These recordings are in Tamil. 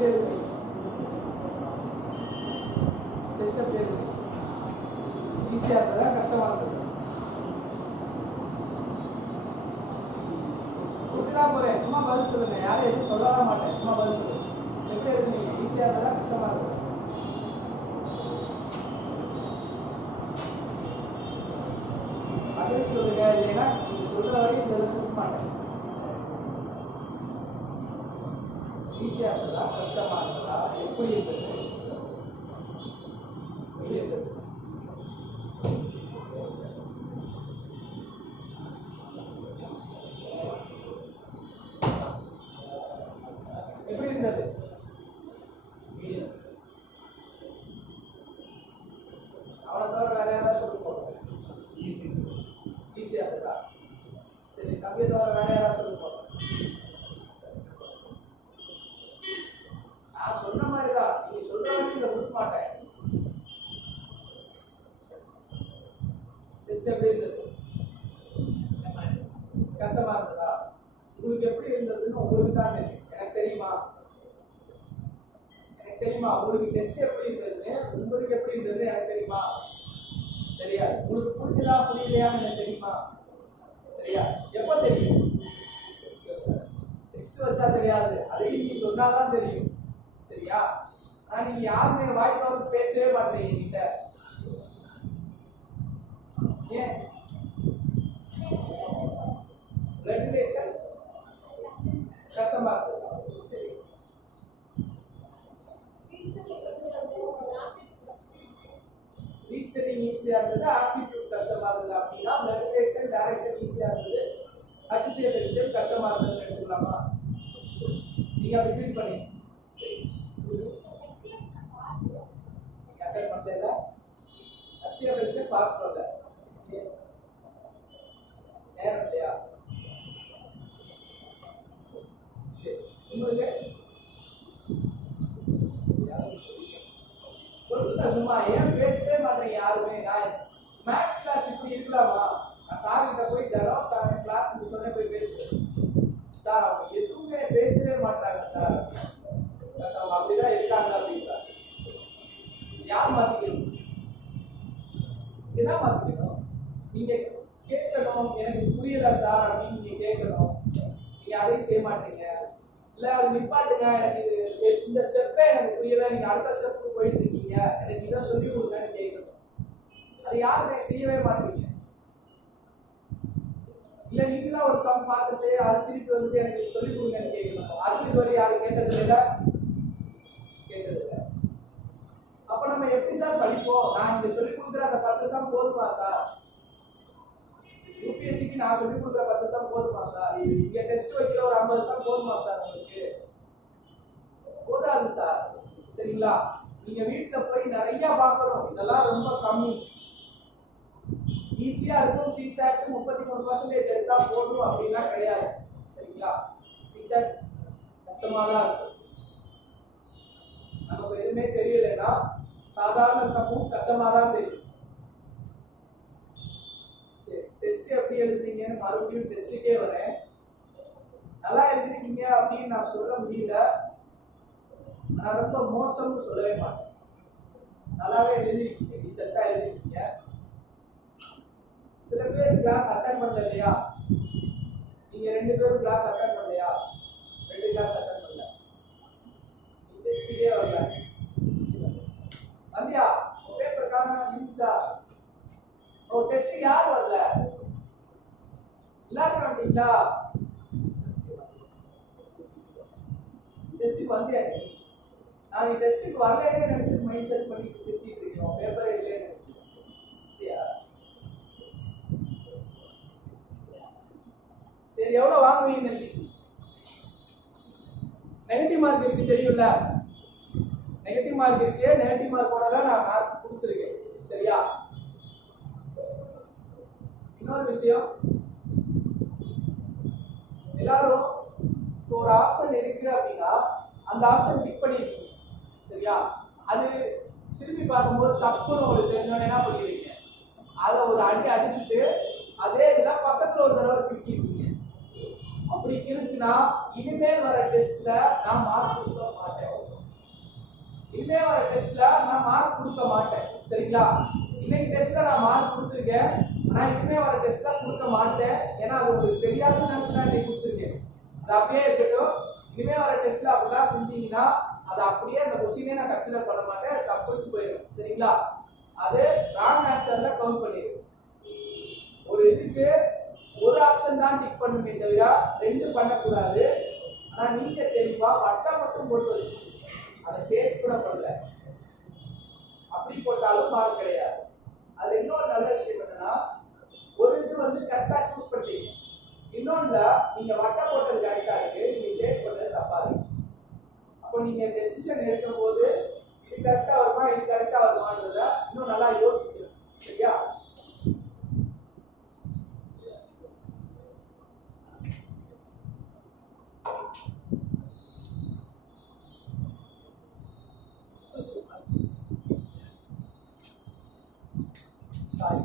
எப்படி எழுதுறீங்க? டெஸ்ட் எப்படி எழுதுறீங்க? ஈஸியா இருந்ததா கஷ்டமா இருந்ததா? கொடுத்துதான் போறேன், சும்மா பதில் சொல்லுங்க. யாரும் எதுவும் சொல்லலாம் மாட்டேன், சும்மா பதில் சொல்லுங்க. எப்படி எழுதுறீங்க? ஈஸியா இருந்ததா கஷ்டமா இருந்ததா? பதில் சொல்லுங்க, இல்லைன்னா நீங்க சொல்ற வரைக்கும் இந்த கொடுக்க மாட்டேன். ஈஸியா இருந்ததா கஷ்டமா இருந்ததா? எப்படி இருந்தது? எப்படி இருந்தது? எப்படி இருந்தது? அவனை தவிர வேற யாராவது சொல்லி போறோம். ஈஸியா இருந்ததா? சரி, தம்பியை தவிர வேற யாராவது சொல்லி போறோம். நான் சொன்ன மாதிரிதான், நீங்க சொல்ற வரைக்கும் இதை கொடுக்க மாட்டேன். எப்படி இருந்தது? கஷ்டமா இருந்ததா? உங்களுக்கு எப்படி இருந்ததுன்னு உங்களுக்கு தான் தெரியும். எனக்கு தெரியுமா? எனக்கு தெரியுமா? உங்களுக்கு டெஸ்ட் எப்படி இருந்ததுன்னு உங்களுக்கு எப்படி இருந்ததுன்னு எனக்கு தெரியுமா? தெரியாது. உங்களுக்கு புரிஞ்சுதா புரியலையான்னு எனக்கு தெரியுமா? தெரியாது. எப்போ தெரியும்? டெஸ்ட் வச்சா தெரியாது, அதையும் நீ சொன்னாதான் தெரியும். சரியா? ஆனா நீங்க யாருமே வாய்ப்பு வந்து பேசவே மாட்டீங்க என்கிட்ட. ஏன்? பிளட் ரிலேஷன் கஷ்டமா இருக்கு. சரி, ரீசனிங் ஈஸியா இருந்தது, ஆப்டிடியூட் கஷ்டமா இருந்தது. அப்படின்னா பிளட் ரிலேஷன் டைரக்ஷன் ஈஸியா இருந்தது, HCF எக்ஸல் கஷ்டமா இருந்ததுன்னு எடுத்துக்கலாமா? நீங்க அப்படி ஃபீல் பண்ணீங்க? அட்டெண்ட் பண்ணல, HCF எக்ஸல் பார்க்கல, நேரம் இல்லையா? சரி, உங்களுக்கு சொல்லுங்க. சும்மா ஏன் பேசவே மாட்டேங்க யாருமே? நான் மேத்ஸ் கிளாஸ் இப்படி இருக்கலாமா? நான் சார் கிட்ட போய் தரோம், சார் கிளாஸ் சொன்ன போய் பேசுவேன். சார் அவங்க எதுவுமே பேசவே மாட்டாங்க சார், அவங்க அப்படிதான் இருக்காங்க அப்படின்றாங்க. யார் மாத்திக்கணும்? இதான் மாத்திக்கணும். நீங்க கேட்கணும், எனக்கு புரியல சார் அப்படின்னு நீங்க கேட்கணும். நீங்க அதையும் செய்ய மாட்டீங்க. இல்ல அது நிப்பாட்டுங்க, எனக்கு இந்த ஸ்டெப்பே எனக்கு புரியல, நீங்க அடுத்த ஸ்டெப்புக்கு போயிட்டு இருக்கீங்க, எனக்கு இதை சொல்லி கொடுங்கன்னு கேட்கணும். அது யாருமே செய்யவே மாட்டீங்க. இல்ல நீங்களா ஒரு சம் பார்த்துட்டு அது திருப்பி வந்துட்டு எனக்கு சொல்லி கொடுங்கன்னு கேட்கணும். அது இதுவரை யாரும் கேட்டது இல்லை, கேட்டது இல்லை. அப்ப நம்ம எப்படி சார் படிப்போம்? நான் இங்க சொல்லி கொடுக்குற அந்த 10 சம் போதுமா சார்? யூபிஎஸ்சிக்கு நான் சொல்லி கொடுக்குற 10 சம் போதுமா சார்? இங்க டெஸ்ட் வைக்கிற ஒரு 50 சம் போதுமா சார்? உங்களுக்கு போதாது சார். சரிங்களா? நீங்க வீட்டுல போய் நிறைய பார்க்கணும், இதெல்லாம் ரொம்ப கம்மி. ஈஸியா இருக்கும். சிசாட் 33% எடுத்தா போதும் அப்படின்லாம் கிடையாது. சரிங்களா? சிசாட் கஷ்டமா தான் இருக்கும். நமக்கு எதுவுமே தெரியலன்னா சாதாரண சமூகம் கஷ்டமா தான் தெரியும். சரி, டெஸ்ட் எப்படி எழுதுறீங்கன்னு மறுபடியும் டெஸ்ட்டுக்கே வரேன். நல்லா எழுதிருக்கீங்க அப்படின்னு நான் சொல்ல முடியல, ஆனா ரொம்ப மோசம்னு சொல்லவே மாட்டேன். நல்லாவே எழுதிருக்கீங்க, டீசெண்டா எழுதிருக்கீங்க. சில பேர் கிளாஸ் அட்டெண்ட் பண்ணல இல்லையா? நீங்க 2 பேரும் கிளாஸ் அட்டெண்ட் பண்ணலையா? 2 கிளாஸ் அட்டெண்ட் பண்ணல, டெஸ்ட்லயே வரல. வந்தியா? பேப்பர் காணா நிமிஷா. ஓ, டெஸ்ட் யார் வரல? எல்லாரும் வந்துட்டீங்களா? டெஸ்ட்டுக்கு வந்தியா நீ? நான் நீ டெஸ்ட்டுக்கு வரலன்னு நினைச்சு மைண்ட் செட் பண்ணி திருத்திட்டு இருக்கோம். பேப்பரே இல்லைன்னு இல்லையா? சரி, எவ்வளவு வாங்குவீங்க? நெகட்டிவ் மார்க் இருக்கு தெரியும்ல? நெகட்டிவ் மார்க் இருக்கு, நெகட்டிவ் மார்க்கோட தான் நான் மார்க் கொடுத்துருக்கேன். சரியா? இன்னொரு விஷயம், எல்லாரும் ஒரு ஆப்ஷன் இருக்கு அப்படின்னா அந்த ஆப்ஷன் டிக் பண்ணிருக்கீங்க. சரியா? அது திருப்பி பார்க்கும்போது தப்புன்னு உங்களுக்கு தெரிஞ்சோன்னு என்ன பண்ணிருக்கீங்க? அதை ஒரு அடி அடிச்சுட்டு அதே இதெல்லாம் பக்கத்துல ஒரு தடவை திருப்பிருக்கீங்க. அப்படி இருக்குன்னா இனிமேல் வர டெஸ்ட்ல நான் மார்க்ஸ் கொடுக்க மாட்டேன். இனிமே வர டெஸ்ட்ல நான் மார்க் கொடுக்க மாட்டேன். சரிங்களா? இன்னைக்கு டெஸ்ட்ல நான் மார்க் கொடுத்துருக்கேன், ஆனா இனிமே வர டெஸ்ட்ல கொடுக்க மாட்டேன். ஏன்னா அது உங்களுக்கு தெரியாதுன்னு நினைச்சு நான் இன்னைக்கு கொடுத்துருக்கேன். அது அப்படியே இருக்கட்டும். இனிமே வர டெஸ்ட்ல அப்படிலாம் செஞ்சீங்கன்னா அது அப்படியே அந்த கொஸ்டினே நான் கன்சிடர் பண்ண மாட்டேன், தப்புன்னு போயிடும். சரிங்களா? அது ராங் ஆன்சர்ல கவுண்ட் பண்ணிடும். ஒரு இதுக்கு ஒரு ஆப்ஷன் தான் டிக் பண்ணுமே தவிர ரெண்டு பண்ணக்கூடாது. ஆனா நீங்க தெளிவா வட்டம் மட்டும் போட்டு வச்சிருக்கீங்க, அதை சேர்த்து கூட பண்ணல. அப்படி போட்டாலும் மார்க் கிடையாது. அது இன்னொரு நல்ல விஷயம் என்னன்னா, ஒரு இது வந்து கரெக்டா சூஸ் பண்ணிட்டீங்க, இன்னொன்னுல நீங்க வட்டம் போட்டது கரெக்டா இருக்கு, நீங்க ஷேட் பண்ணது தப்பா இருக்கு. அப்போ நீங்க டெசிஷன் எடுக்கும் போது இது கரெக்டா வருமா இது கரெக்டா வருமான்றத இன்னும் நல்லா யோசிக்கணும். சரியா? Sorry.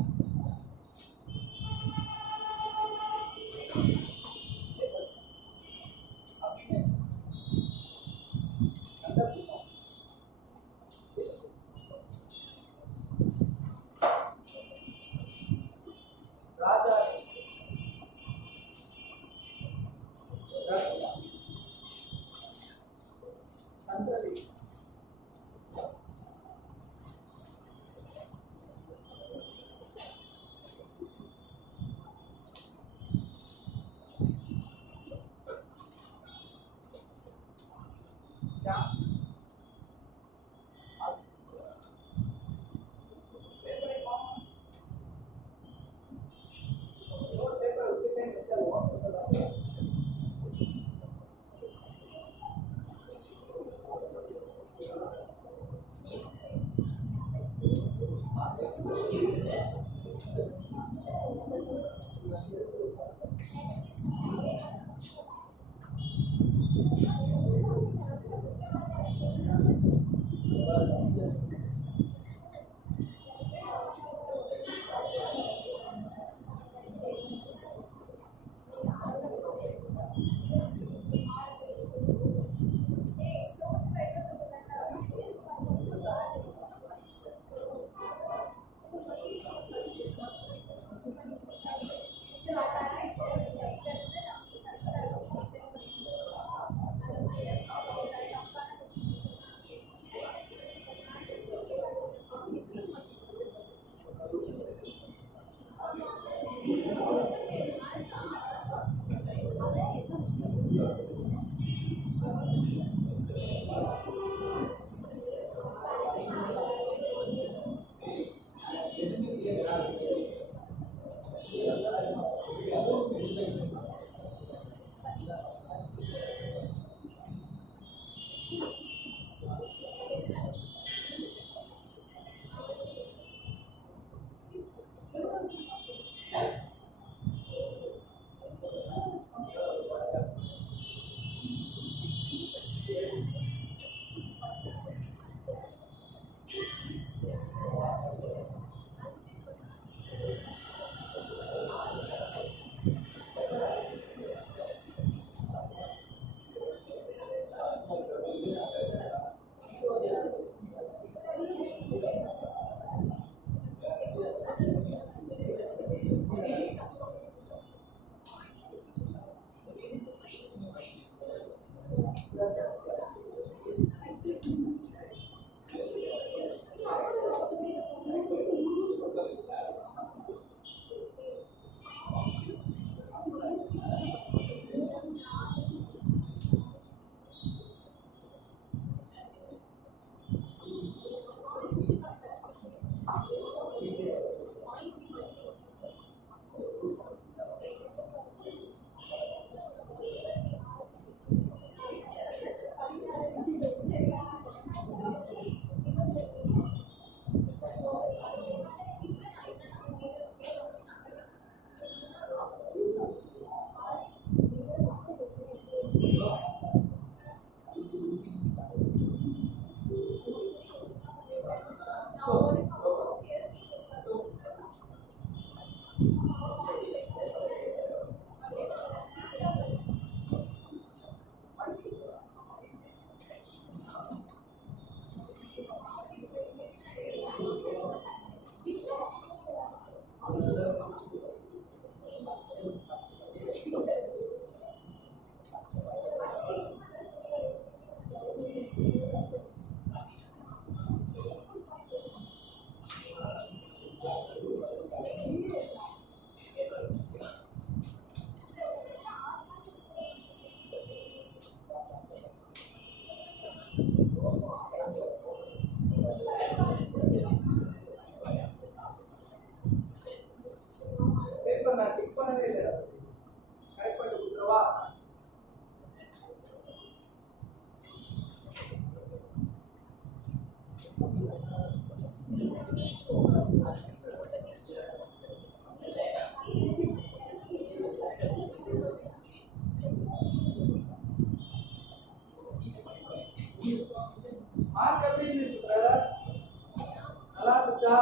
வந்துச்சா?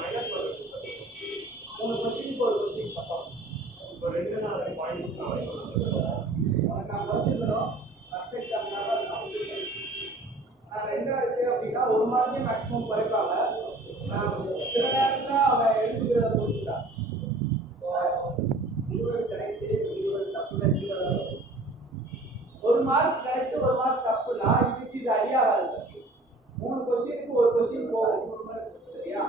மைனஸ் வருது சார். 3 क्वेश्चन ஒரு क्वेश्चन தப்பா. இப்போ 2 நான் பாயிண்ட்ஸ் நான் உனக்கு நான் படிச்சிருக்கணும். ஃபர்ஸ்ட் எக்ஸாம்னால நான் ரெண்டா இருக்கு அப்படின்னா ஒரு மார்க்கே மேக்ஸிமம் குறைப்பாங்க. நான் சில நேரத்துல அவன் எழுதுகிறத பொறுத்துதான். 20 கரெக்ட் 20 தப்புனா 0 ஒரு மார்க் கரெக்ட் ஒரு மார்க் தப்புனா இதுக்கு இது அடியாகாது. 3 क्वेश्चनக்கு ஒரு क्वेश्चन போகும். சரியா?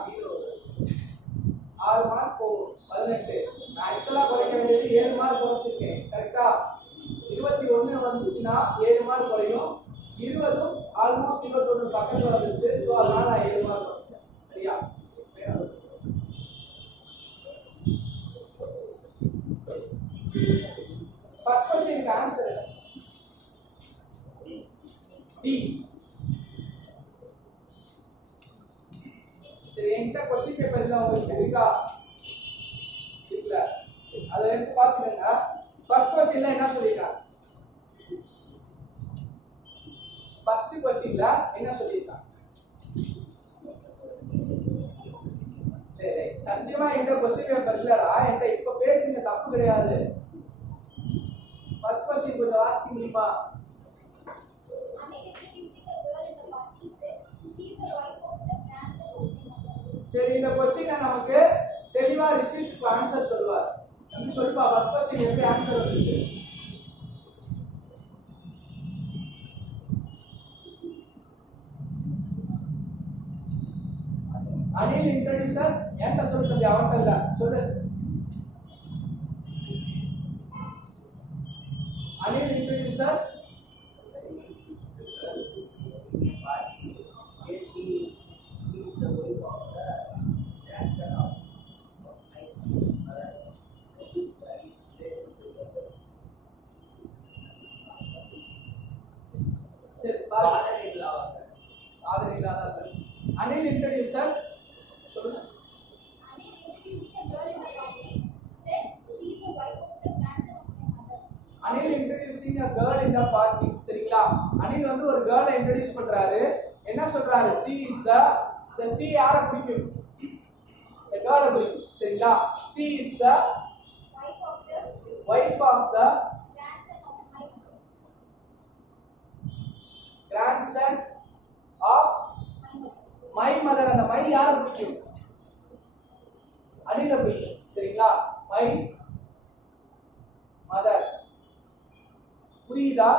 6 மார்க் போகும். 18. நான் ஆக்சுவலா குறைக்க வேண்டியது 7 மார்க் குறைச்சிருக்கேன். கரெக்ட்டா? 21 வந்துச்சுன்னா 7 மார்க் குறையும். 20ம் ஆல்மோஸ்ட் 21 பக்கத்துல வந்துச்சு. சோ அதனால நான் 7 மார்க் குறைச்சேன். சரியா? ஃபர்ஸ்ட் क्वेश्चनக்கு ஆன்சர் என்ன? டி. சரி, என்கிட்ட क्वेश्चन பேப்பர் இல்ல உங்களுக்கு இருக்கா? இல்ல. அதை எடுத்து பாத்துக்கங்க. ஃபர்ஸ்ட் क्वेश्चनல என்ன சொல்லிருக்காங்க? ஃபர்ஸ்ட் क्वेश्चनல என்ன சொல்லிருக்காங்க? சத்தியமா என்கிட்ட क्वेश्चन பேப்பர் இல்லடா. என்கிட்ட இப்ப பேசுங்க, தப்பு கிடையாது. ஃபர்ஸ்ட் क्वेश्चन கொஞ்சம் வாசிக்க முடியுமா? சரி, இந்த क्वेश्चन நமக்கு தெளிவா ரிசீவ்க்கு ஆன்சர் சொல்வார். நீ சொல்லுப்பா, ஃபர்ஸ்ட் क्वेश्चन எப்படி ஆன்சர் வந்துச்சு? அனில் இன்ட்ரோ듀சஸ் என்கிட்ட சொல்லு தம்பி, அவன்கிட்ட இல்ல சொல்லு. அனில் இன்ட்ரோ듀சஸ் Anil introduces சொல்லுங்க. Anil introducing a girl in the party said she is the wife of the grandson of my mother. Anil introducing a girl in the party. சரிங்களா? அனில் வந்து ஒரு கேர்ளை இன்ட்ரோ듀ஸ் பண்றாரு. என்ன சொல்றாரு? she is the she யார குறிக்கும்? the girl குறிக்கும். சரிங்களா? she is the wife of the grandson of my mother. அந்த மை யார குறிக்கும்? அனில குறிக்கும். சரிங்களா? my mother. புரியுதா?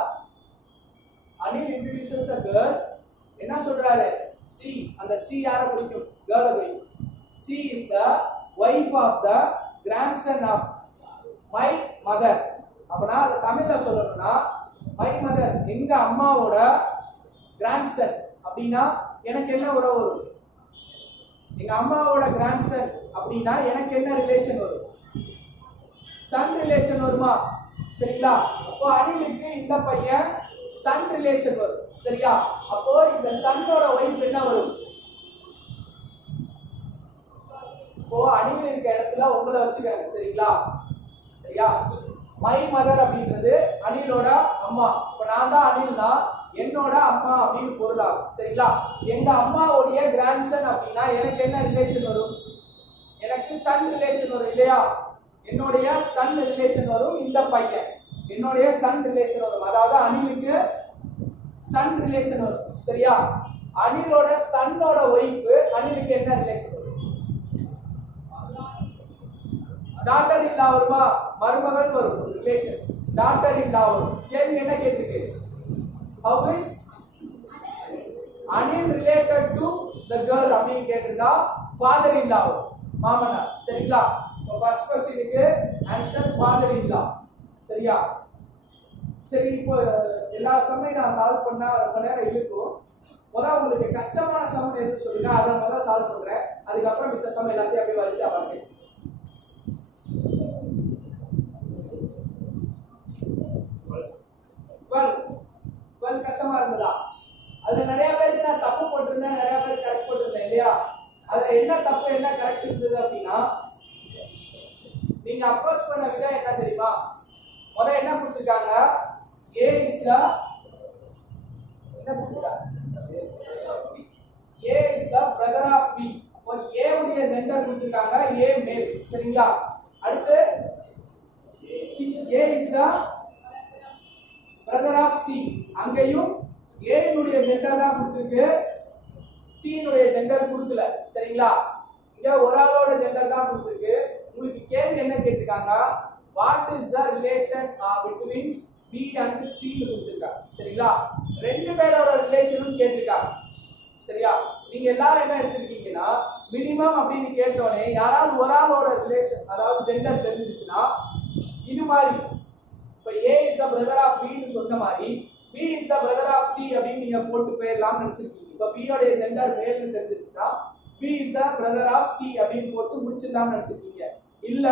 Anil introduces a girl. என்ன சொல்றாரு? she. அந்த she யார குறிக்கும்? girl குறிக்கும். she is the wife of the grandson of my mother. அப்பனா அத தமிழ்ல சொல்லணும்னா my mother எங்க அம்மாவோட grandson அப்படினா எனக்கு என்ன உறவு வரும்? எங்க அம்மாவோட grandson அப்படினா எனக்கு என்ன ரிலேஷன் வரும்? சன் ரிலேஷன் வருமா? சரிங்களா? அப்போ அனிலுக்கு இந்த பையன் சன் ரிலேஷன் வரும். சரியா? அப்போ இந்த சன்னோட வைஃப் என்ன வரும்? இப்போ அனில் இருக்க இடத்துல உங்களை வச்சுக்கங்க. சரிங்களா? சரியா? மை மதர் அப்படிங்கிறது அனிலோட அம்மா. இப்போ நான் தான் அனில்னா என்னோட அம்மா அப்படின்னு பொருளாகும். சரிங்களா? எங்க அம்மாவுடைய கிராண்ட்சன் அப்படின்னா எனக்கு என்ன ரிலேஷன் வரும்? எனக்கு சன் ரிலேஷன் வரும் இல்லையா? என்னுடைய சன் ரிலேஷன் வரும். இந்த பையன் என்னுடைய சன் ரிலேஷன் வரும். அதாவது அனிலுக்கு சன் ரிலேஷன் வரும். சரியா? அனிலோட சன்னோட வைஃப் அனிலுக்கு என்ன ரிலேஷன் வரும்? டாட்டர் இல்லா வருமா? மருமகள் வரும் ரிலேஷன். டாட்டர் இல்லா வரும். கேள்வி என்ன கேட்டிருக்கு? How is Anil related to the girl அப்படின்னு கேட்டிருந்தா father in law மாமனார். சரிங்களா? இப்போ ஃபர்ஸ்ட் क्वेश्चனுக்கு ஆன்சர் father in law. சரியா? சரி, இப்போ எல்லா சம்மையும் நான் சால்வ் பண்ணா ரொம்ப நேரம் இழுக்கும். முதல்ல உங்களுக்கு கஷ்டமான சம் எதுன்னு சொல்லுங்க, அதை முதல்ல சால்வ் பண்றேன். அதுக்கப்புறம் மித்த சம் எல்லாத்தையும் அப்படியே வரிசையா பார்ப்பேன். கஷ்டமா இருந்ததா? அதுல நிறைய பேருக்கு நான் தப்பு போட்டிருந்தேன், நிறைய பேர் கரெக்ட் போட்டிருந்தேன் இல்லையா? அதுல என்ன தப்பு என்ன கரெக்ட் இருந்தது அப்படின்னா, நீங்க அப்ரோச் பண்ண விதம் என்ன தெரியுமா? முதல்ல என்ன கொடுத்திருக்காங்க? A is the என்ன கொடுத்துருக்காங்க? A is the brother of B. இப்போ A உடைய ஜெண்டர் கொடுத்திருக்காங்க, A மேல். சரிங்களா? அடுத்து A is the brother of C. அங்கேயும் A னுடைய ஜெண்டர் தான் கொடுத்திருக்கு, C னுடைய ஜெண்டர் கொடுக்கல. சரிங்களா? இங்க ஒரு ஆளோட ஜெண்டர் தான் கொடுத்திருக்கு. உங்களுக்கு கேள்வி என்ன கேட்டிருக்காங்க? What is the relation between B and C னு கொடுத்திருக்காங்க. சரிங்களா? ரெண்டு பேரோட ரிலேஷனும் கேட்டிருக்காங்க. சரியா? நீங்க எல்லாரும் என்ன எடுத்துக்கிட்டீங்கன்னா மினிமம் அப்படின்னு கேட்டோனே யாராவது ஒரு ஆளோட ரிலேஷன் அதாவது ஜெண்டர் தெரிஞ்சிச்சுன்னா இது மாதிரி இப்ப A is the brother of B னு சொன்ன மாதிரி B is the brother of C அப்படின்னு நீங்க போட்டு போயிடலாம்னு நினைச்சிருக்கீங்க. இப்ப B யோட gender மேல்னு தெரிஞ்சிருச்சுன்னா B is the brother of C அப்படின்னு போட்டு முடிச்சிடலாம்னு நினைச்சிருக்கீங்க. இல்ல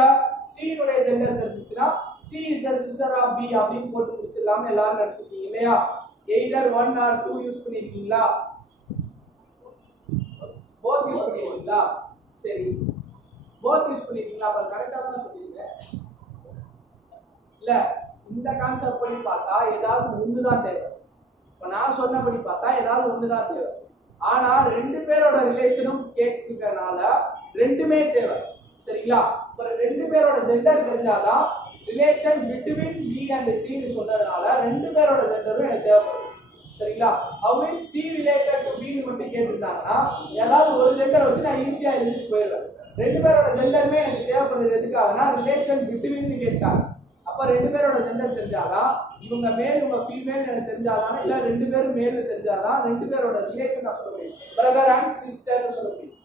C னுடைய ஜெண்டர் தெரிஞ்சிச்சுன்னா C is the sister of B அப்படின்னு போட்டு முடிச்சிடலாம்னு எல்லாரும் நினைச்சிருக்கீங்க இல்லையா? either 1 or 2 யூஸ் பண்ணிருக்கீங்களா? both யூஸ் பண்ணிருக்கீங்களா? சரி, both யூஸ் பண்ணிருக்கீங்களா? அப்ப கரெக்ட்டா தான் சொல்றீங்க. இல்ல இந்த கான்செப்ட் படி பார்த்தா ஏதாவது ஒன்று தான் தேவை. இப்ப நான் சொன்னபடி பார்த்தா ஏதாவது ஒன்று தான் தேவை. ஆனா ரெண்டு பேரோட ரிலேஷனும் கேட்கறதுனால ரெண்டுமே தேவை. சரிங்களா? இப்ப ரெண்டு பேரோட ஜெண்டர் தெரிஞ்சாதான் relation between B and C னு சொன்னதனால ரெண்டு பேரோட ஜெண்டரும் எனக்கு தேவைப்படுது. சரிங்களா? how is C related to B னு மட்டும் கேட்டிருந்தாங்கன்னா ஏதாவது ஒரு ஜெண்டர் வச்சு நான் ஈஸியா எழுதிட்டு போயிடுவேன். ரெண்டு பேரோட ஜெண்டருமே எனக்கு தேவைப்படுறது எதுக்காகனா ரிலேஷன் பிட்வீன் னு கேட்டாங்க. அப்ப ரெண்டு பேரோட ஜெண்டர் தெரிஞ்சாதான் இவங்க மேல் இவங்க ஃபீமேல் எனக்கு தெரிஞ்சாதான் இல்ல ரெண்டு பேரும் மேல்னு தெரிஞ்சாதான் ரெண்டு பேரோட ரிலேஷன் நான் சொல்ல முடியும். பிரதர் அண்ட் சிஸ்டர்னு சொல்ல முடியும்.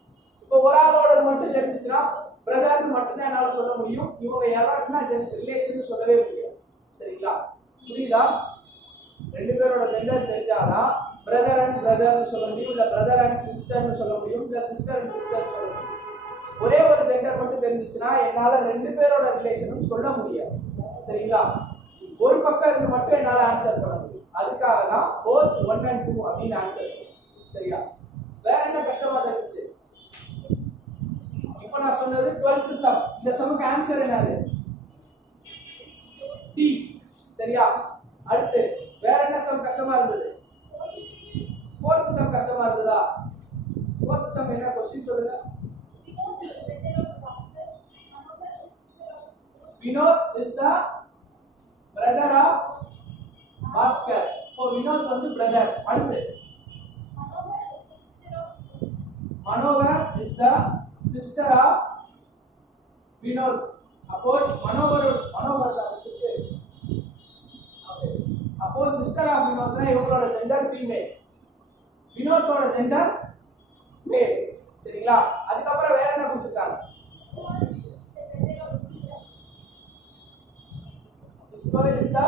இப்போ ஒரு ஆளோட மட்டும் தெரிஞ்சுச்சுன்னா பிரதர்னு மட்டும் தான் என்னால சொல்ல முடியும். இவங்க யாராருன்னா ரிலேஷன் சொல்லவே முடியாது. சரிங்களா? புரியுதா? ரெண்டு பேரோட ஜெண்டர் தெரிஞ்சாதான் பிரதர் அண்ட் பிரதர்னு சொல்ல முடியும், இல்ல பிரதர் அண்ட் சிஸ்டர்னு சொல்ல முடியும், இல்ல சிஸ்டர் அண்ட் சிஸ்டர் சொல்ல முடியும். ஒரே ஒரு ஜெண்டர் மட்டும் தெரிஞ்சுச்சுன்னா என்னால ரெண்டு பேரோட ரிலேஷனும் சொல்ல முடியாது. சரிங்களா? ஒரு பக்கம் இருந்து மட்டும் என்னால ஆன்சர் பண்ண முடியும். அதுக்காக தான் both 1 and 2 அப்படின்னு ஆன்சர். சரியா? வேற என்ன கஷ்டமா இருந்துச்சு? இப்போ நான் சொன்னது 12th சம். இந்த சம்முக்கு ஆன்சர் என்னது? D. சரியா? அடுத்து வேற என்ன சம் கஷ்டமா இருந்தது? 4th சம் கஷ்டமா இருந்ததா? 4th சம் என்ன क्वेश्चन சொல்லுங்க. Vinod is the brother of Bhaskar. So Vinod வந்து brother. அடுத்து Manohar is the sister of Vinod. அப்போ மனோகர் தான் இருக்கு. அப்போ sister of Vinod னா இவங்களோட ஜெண்டர் ஃபீமேல், வினோத்தோட ஜெண்டர் மேல். சரிங்களா? அதுக்கு அப்புறம் வேற என்ன கொடுத்திருக்காங்க? Vishnu is the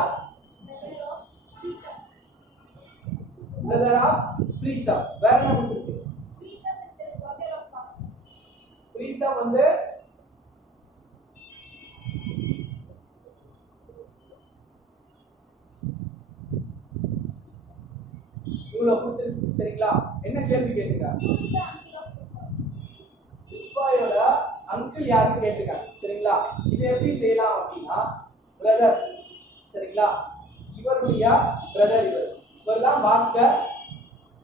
brother of Preetham. வேற என்ன கொடுத்திருக்கு? Preetham வந்து இவ்வளவு கொடுத்திருக்கு. சரிங்களா? என்ன கேள்வி கேட்டிருக்காங்க? விஸ்வாயோட அங்கிள் யாருன்னு கேட்டிருக்காங்க. சரிங்களா? இது எப்படி செய்யலாம் அப்படின்னா பிரதர். சரிங்களா? இவருடைய பிரதர் இவர் தான் பாஸ்கர்,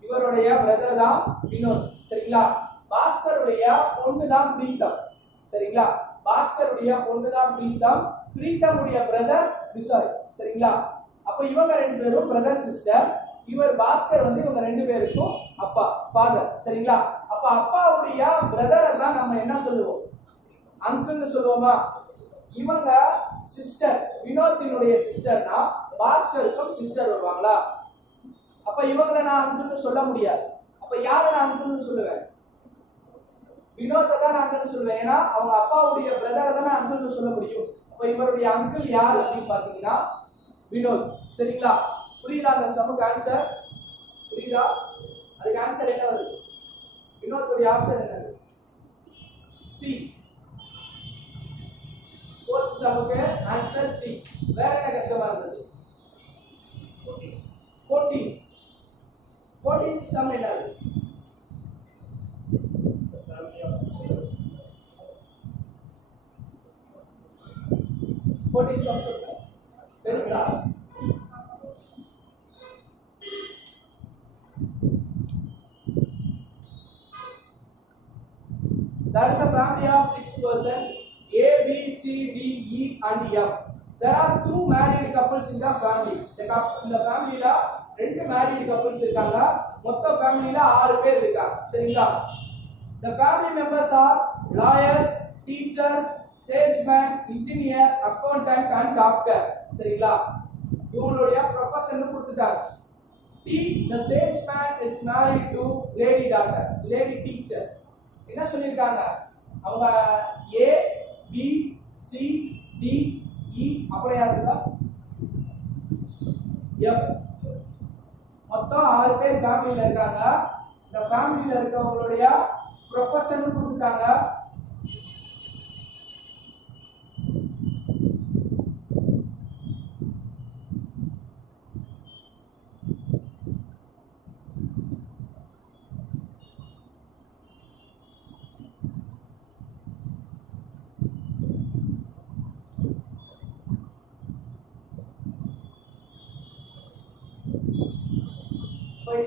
இவருடைய பிரதர் தான் வினோத். சரிங்களா? பாஸ்கருடைய பொண்ணு தான் பிரீத்தம். சரிங்களா? பாஸ்கருடைய பொண்ணு தான் பிரீத்தம், பிரீத்தமுடைய பிரதர் விசாய். சரிங்களா? அப்ப இவங்க ரெண்டு பேரும் பிரதர் சிஸ்டர். இவர் பாஸ்கர் வந்து இவங்க ரெண்டு பேருக்கும் அப்பா, ஃபாதர். சரிங்களா? அப்ப அப்பாவுடைய பிரதரை தான் நம்ம என்ன சொல்லுவோம்? அங்கிள்னு சொல்லுவோமா? இவங்க சிஸ்டர், வினோத்தினுடைய சிஸ்டர்னா பாஸ்கருக்கும் சிஸ்டர் வருவாங்களா? அப்ப இவங்களை நான் அங்கிள்னு சொல்ல முடியாது. அப்ப யாரை நான் அங்கிள்னு சொல்லுவேன்? வினோத்தை தான் நான் அங்கிள்னு சொல்லுவேன். ஏன்னா அவங்க அப்பாவுடைய பிரதரை தான் அங்கிள்னு சொல்ல முடியும். அப்ப இவருடைய அங்கிள் யார் அப்படின்னு பாத்தீங்கன்னா வினோத். சரிங்களா? புரியுதா? அந்த சமுக்கு ஆன்சர் புரியுதா? அதுக்கு ஆன்சர் என்ன வருது? வினோத்துடைய ஆப்ஷன் என்னது? சி. 4th சமுக்கு ஆன்சர் சி. வேற என்ன கஷ்டமா இருந்தது? 14th சம் என்னது? பெருசா 6 persons A, B, C, D, E and F. There are 2 married couples in the family. இந்த ஃபேமிலில 2 married couples இருக்காங்க. மொத்த ஃபேமிலில 6 பேர் இருக்காங்க. சரிங்களா? The family members are lawyers, teacher, salesman, engineer, accountant and doctor. சரிங்களா? இவங்களுடைய ப்ரொஃபஷன் கொடுத்துட்டாங்க. The salesman is married to lady doctor, lady teacher. என்ன சொல்லிருக்காங்க? அவங்க A, B, C, D, E அப்புறம் யார் இருக்கா? F. மொத்தம் 6 பேர் ஃபேமிலில இருக்காங்க. இந்த ஃபேமிலில இருக்கவங்களுடைய ப்ரொஃபஷன் கொடுத்துட்டாங்க.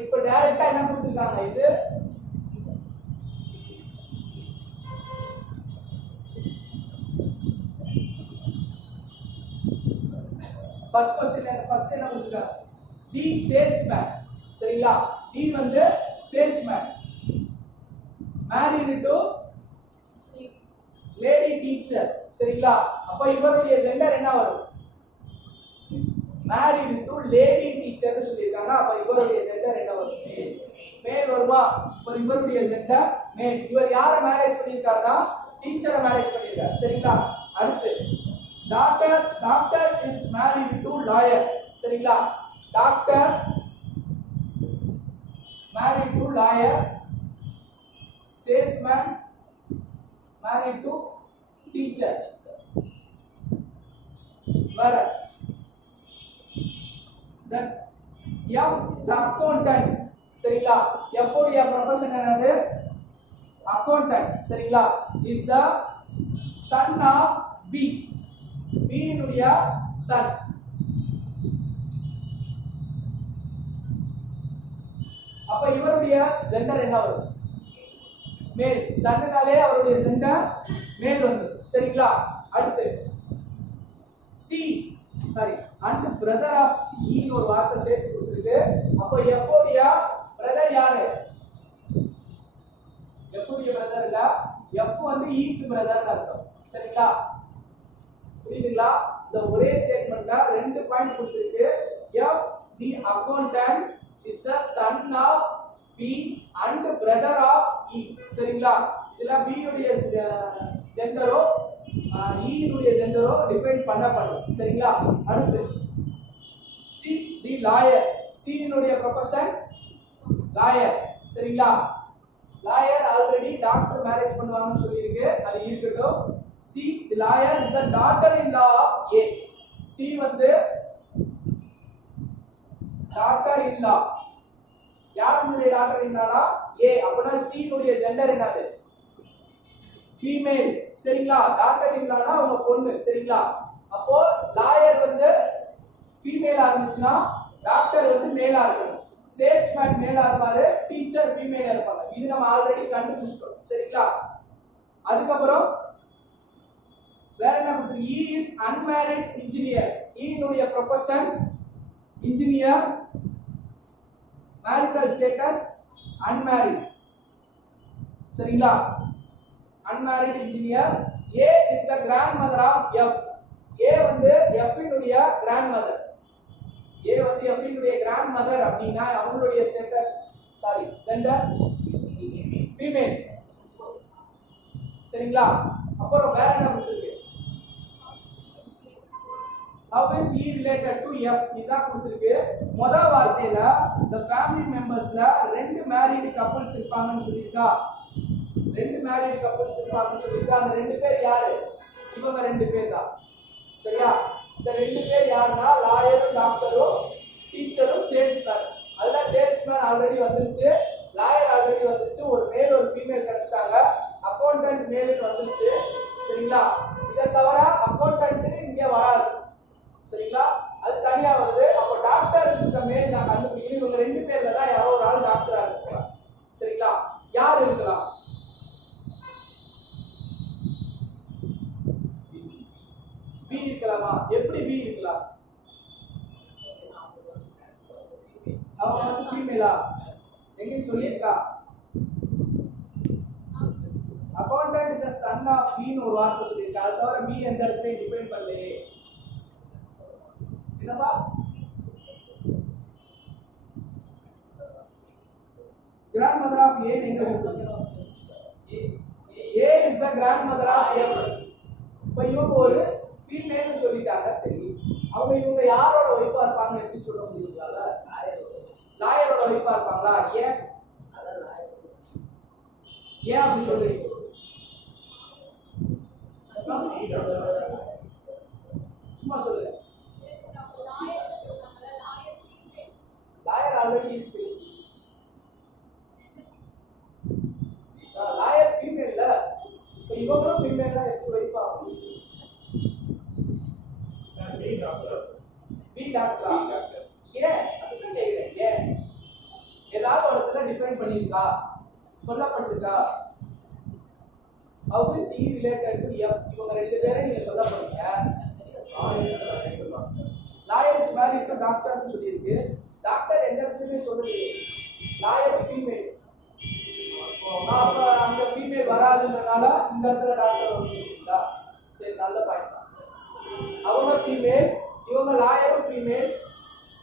இப்போ டைரக்டா என்ன கொடுத்திருக்காங்க? இது ஃபர்ஸ்ட் என்ன கொடுத்திருக்காங்க? தி சேல்ஸ்மேன். சரிங்களா? டி வந்து salesman, married to lady teacher. சரிங்களா? அப்ப இவருடைய ஜெண்டர் என்ன வரும்? மேரிட் டு லேடி டீச்சர் னு சொல்லிருக்காங்க. அப்ப இவருடைய ஜெண்டர் என்ன வரும்? மேல் வருமா? இப்ப இவருடைய ஜெண்டர் மேல். இவர் யார மேரேஜ் பண்ணிருக்காருன்னா டீச்சரை மேரேஜ் பண்ணிருக்காரு. சரிங்களா? அடுத்து doctor is married to lawyer. சரிங்களா? Doctor married to lawyer, salesman married to teacher. வேற then F the accountant. சரிங்களா? F உடைய ப்ரொஃபஷன் என்னது? அக்கவுண்டன்ட். சரிங்களா? is the son of B. B உடைய son. அப்ப இவருடைய ஜெண்டர் என்ன வரும்? மேல். சன்னாலே அவருடைய ஜெண்டர் மேல் வந்து. சரிங்களா? அடுத்து and brother of C ன்னு ஒரு வார்த்தை சேர்த்து கொடுத்திருக்கு. அப்ப F உடைய பிரதர் யாரு? F உடைய பிரதர் இல்ல, F வந்து E க்கு பிரதர்னு அர்த்தம். சரிங்களா? புரியுதுங்களா? இந்த ஒரே ஸ்டேட்மென்ட்ல 2 பாயிண்ட் கொடுத்திருக்கு. F the accountant is the son of B and brother of E. சரிங்களா? இதுல B உடைய ஜெண்டரோ E உடைய ஜெண்டரோ டிஃபைன் பண்ணப்படும். சரிங்களா? அடுத்து C the lawyer. C உடைய ப்ரொஃபஷன் லாயர். சரிங்களா? லாயர் ஆல்ரெடி டாக்டர் மேரேஜ் பண்ணுவாங்கன்னு சொல்லியிருக்கு. அது இருக்கட்டும். C the lawyer is the daughter-in-law of A. C வந்து daughter-in-law. யாருடைய daughter-in-lawனா A. அப்பனா C உடைய ஜெண்டர் என்னது? ஃபீமேல். சரிங்களா? daughter-in-lawனா அவங்க பொண்ணு. சரிங்களா? அப்போ லாயர் வந்து ஃபீமேலா இருந்துச்சுன்னா டாக்டர் வந்து மேலா இருக்கணும். சேல்ஸ்மேன் மேலா இருப்பாரு, டீச்சர் ஃபீமேலா இருப்பாங்க. இது நம்ம ஆல்ரெடி கண்டுபிடிச்சிட்டோம். சரிங்களா? அதுக்கு அப்புறம் வேற என்ன கொடுத்திருக்கு? E is unmarried engineer. E உடைய profession engineer, marital status unmarried. சரிங்களா? unmarried engineer. A is the grandmother of F. A வந்து F இனுடைய grandmother. A வந்து F இனுடைய grandmother அப்படினா அவங்களுடைய ஸ்டேட்டஸ் ஜெண்டர் ஃபீமேல். சரிங்களா? அப்புறம் வேற என்ன கொடுத்திருக்கு? How is he related to F? இதான் கொடுத்திருக்கு. முதல் வார்த்தையில the family membersல 2 married couples இருப்பாங்கன்னு சொல்லிருக்கா. 2 married couples இருப்பாங்கன்னு சொல்லிருக்கா. அந்த 2 பேர் யாரு? இவங்க 2 பேர் தான். சரியா? இந்த 2 பேர் யாருன்னா லாயரும் டாக்டரும் டீச்சரும் சேல்ஸ்மேன். அதுல சேல்ஸ்மேன் ஆல்ரெடி வந்துருச்சு, லாயர் ஆல்ரெடி வந்துருச்சு, ஒரு மேல் ஒரு ஃபீமேல் கிடைச்சிட்டாங்க, அக்கவுண்டன்ட் மேல் வந்துருச்சு. சரிங்களா? இத தவிர அக்கவுண்டன்ட் இங்க வராது. சரிங்களா? அது தனியா வருது. அப்ப டாக்டர் இருக்க மேல் நான் கண்டுபிடிக்கிறேன். இவங்க 2 பேர்ல தான் யாரோ ஒரு ஆள் டாக்டரா இருக்கலாம். சரிங்களா? யார் இருக்கலாம்? பி இருக்கலாமா? எப்படி பி இருக்கலாம்? அவங்க வந்து ஃபீமேலா எங்கன்னு சொல்லியிருக்கா? Accountant is the son of பீன்னு ஒரு வார்த்தை சொல்லியிருக்கா. அது தவிர பி எந்த இடத்துலயும் டிஃபைன் பண்ணலையே. என்னப்பா? grandmother of A எங்க இருக்கு? A is the grandmother of F. இப்போ இவங்க ஒரு ஃபீமேல்னு சொல்லிட்டாங்க. சரி, அவங்க இவங்க யாரோட ஒய்ஃபா இருப்பாங்கன்னு எப்படி சொல்ல முடியுங்களா? லாயரோட ஒய்ஃபா இருப்பாங்களா? ஏன் ஏன் அப்படி சொல்றீங்க? சும்மா சொல்லுங்க. லாயர் ஆல்ரெடி இருக்கு. லாயர் ஃபீமேல்ல, இப்போ இவங்களும் ஃபீமேலா எப்படி ஒய்ஃப் ஆகும்? Sir B doctor. B doctor. ஏன் அதுதான் கேக்குறேன். ஏன் ஏதாவது ஒரு இடத்துல டிஃபைன் பண்ணிருக்கா, சொல்லப்பட்டிருக்கா? How is he related to F? இவங்க ரெண்டு பேரை நீங்க சொல்ல போறீங்க. லாயர் இஸ் மேரிட் டு டாக்டர்னு சொல்லியிருக்கு. டாக்டர் எந்த இடத்துலயுமே சொல்லலையே. Lawyer female. அப்ப அந்த ஃபீமேல் வராதுன்றனால இந்த இடத்துல டாக்டர் வந்து சொல்லிருக்கா. சரி, நல்ல பாயிண்ட் தான். அவங்க ஃபீமேல், இவங்க லாயரும் ஃபீமேல்.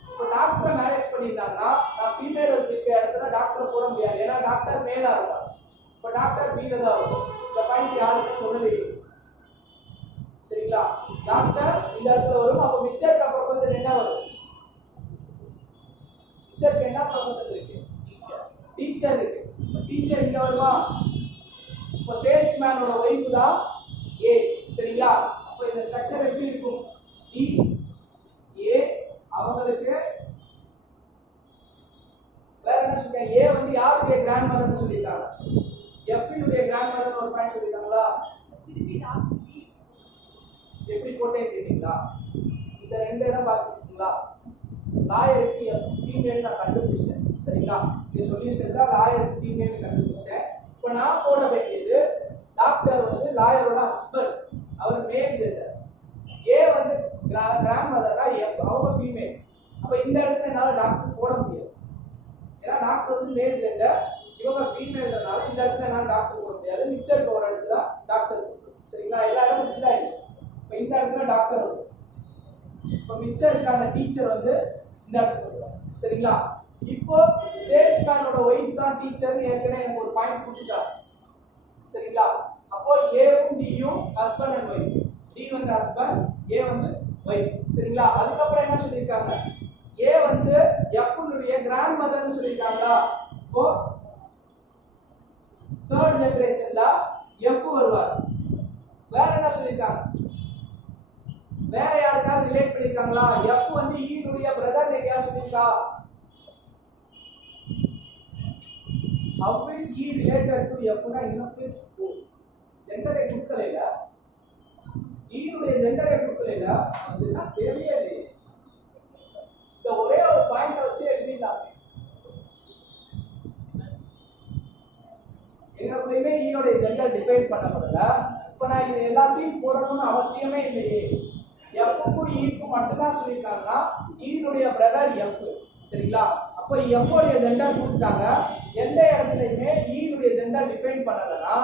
இப்போ டாக்டரை மேரேஜ் பண்ணியிருந்தாங்கன்னா நான் ஃபீமேல் இருக்க இடத்துல டாக்டர் போட முடியாது. ஏன்னா டாக்டர் மேலா இருப்பாங்க. இப்போ டாக்டர் பீல தான் இருக்கும். இந்த பாயிண்ட் யாருக்கும் சொல்லலையே. சரிங்களா? டாக்டர் இந்த இடத்துல வரும். அப்போ மிச்சர் ப்ரொஃபசர் என்ன வரும்? மிச்சருக்கு என்ன ப்ரொஃபசர் இருக்கு? டீச்சர் இருக்கு. டீச்சர் இங்க வருமா? இப்போ சேல்ஸ்மேனோட ஒய்ஃப் தான் ஏ. சரிங்களா? அப்போ இந்த ஸ்ட்ரக்சர் எப்படி இருக்கும்? டி ஏ அவங்களுக்கு வேற என்ன சொல்றீங்க? ஏ வந்து யாருடைய கிராண்ட் மதர்னு சொல்லிருக்காங்க? எஃப் இனுடைய கிராண்ட் மதர்னு ஒரு பாயிண்ட் சொல்லிருக்காங்களா? எப்படி போட்டே கேட்டீங்களா? இந்த ரெண்டு இடம் பாத்துட்டீங்களா? லாயருக்கு எஃப் ஃபீமேல் நான் கண்டுபிடிச்சேன். சரிங்களா? இது சொல்லியிருந்தா லாயருக்கு ஃபீமேல் கண்டுபிடிச்சேன். இப்போ நான் போட வேண்டியது டாக்டர் வந்து லாயரோட ஹஸ்பண்ட், அவர் மேல் ஜெண்டர். ஏ வந்து கிராண்ட் மதர்னா எஃப் அவங்க ஃபீமேல். அப்ப இந்த இடத்துல என்னால டாக்டர் போட முடியாது. ஏன்னா டாக்டர் வந்து மேல் ஜெண்டர், இவங்க ஃபீமேல்ன்றனால இந்த இடத்துல என்னால டாக்டர் போட முடியாது. மிச்சம் இருக்க ஒரு இடத்துல டாக்டர். சரிங்களா? எல்லா இடமும் ஃபில் ஆயிடுச்சு. இப்போ இந்த இடத்துல டாக்டர் வரும். இப்போ மிச்சம் இருக்க அந்த டீச்சர் வந்து இந்த இடத்துல வருவாங்க. சரிங்களா? இப்போ சேல்ஸ்மேனோட ஒய்ஃப் தான் டீச்சர்னு ஏற்கனவே எனக்கு ஒரு பாயிண்ட் கொடுத்துட்டாங்க. சரிங்களா? அப்போ ஏவும் டியும் ஹஸ்பண்ட் அண்ட் ஒய்ஃப். டி வந்து ஹஸ்பண்ட், ஏ வந்து ஒய்ஃப். சரிங்களா? அதுக்கப்புறம் என்ன சொல்லியிருக்காங்க? ஏ வந்து எஃப் உடைய கிராண்ட் மதர்னு சொல்லியிருக்காங்களா? இப்போ தேர்ட் ஜெனரேஷன்ல எஃப் வருவார். வேற என்ன சொல்லியிருக்காங்க? வேற யாருக்காவது ரிலேட் பண்ணிருக்காங்களா? எஃப் வந்து ஈ உடைய பிரதர் எங்கயா சொல்லிருக்கா? How is he related to F னா இன்னொரு ஜெண்டரை கொடுக்கலைல, ஈனுடைய ஜெண்டரை கொடுக்கலைல, அதுனா தேவையே இல்லை. இந்த ஒரே ஒரு பாயிண்ட வச்சு எழுதிடலாம். எங்களுக்குள்ளேயுமே ஈனுடைய ஜெண்டர் டிஃபைன் பண்ணப்படல. இப்போ நான் இது எல்லாத்தையும் போடணும்னு அவசியமே இல்லையே. எஃப்க்கும் ஈக்கும் மட்டும்தான் சொல்லியிருக்காங்கன்னா ஈனுடைய பிரதர் எஃப். சரிங்களா? அப்போ எஃப் உடைய ஜெண்டர் கொடுத்துட்டாங்க. எந்த இடத்துலையுமே ஈனுடைய ஜெண்டர் டிஃபைன் பண்ணலன்னா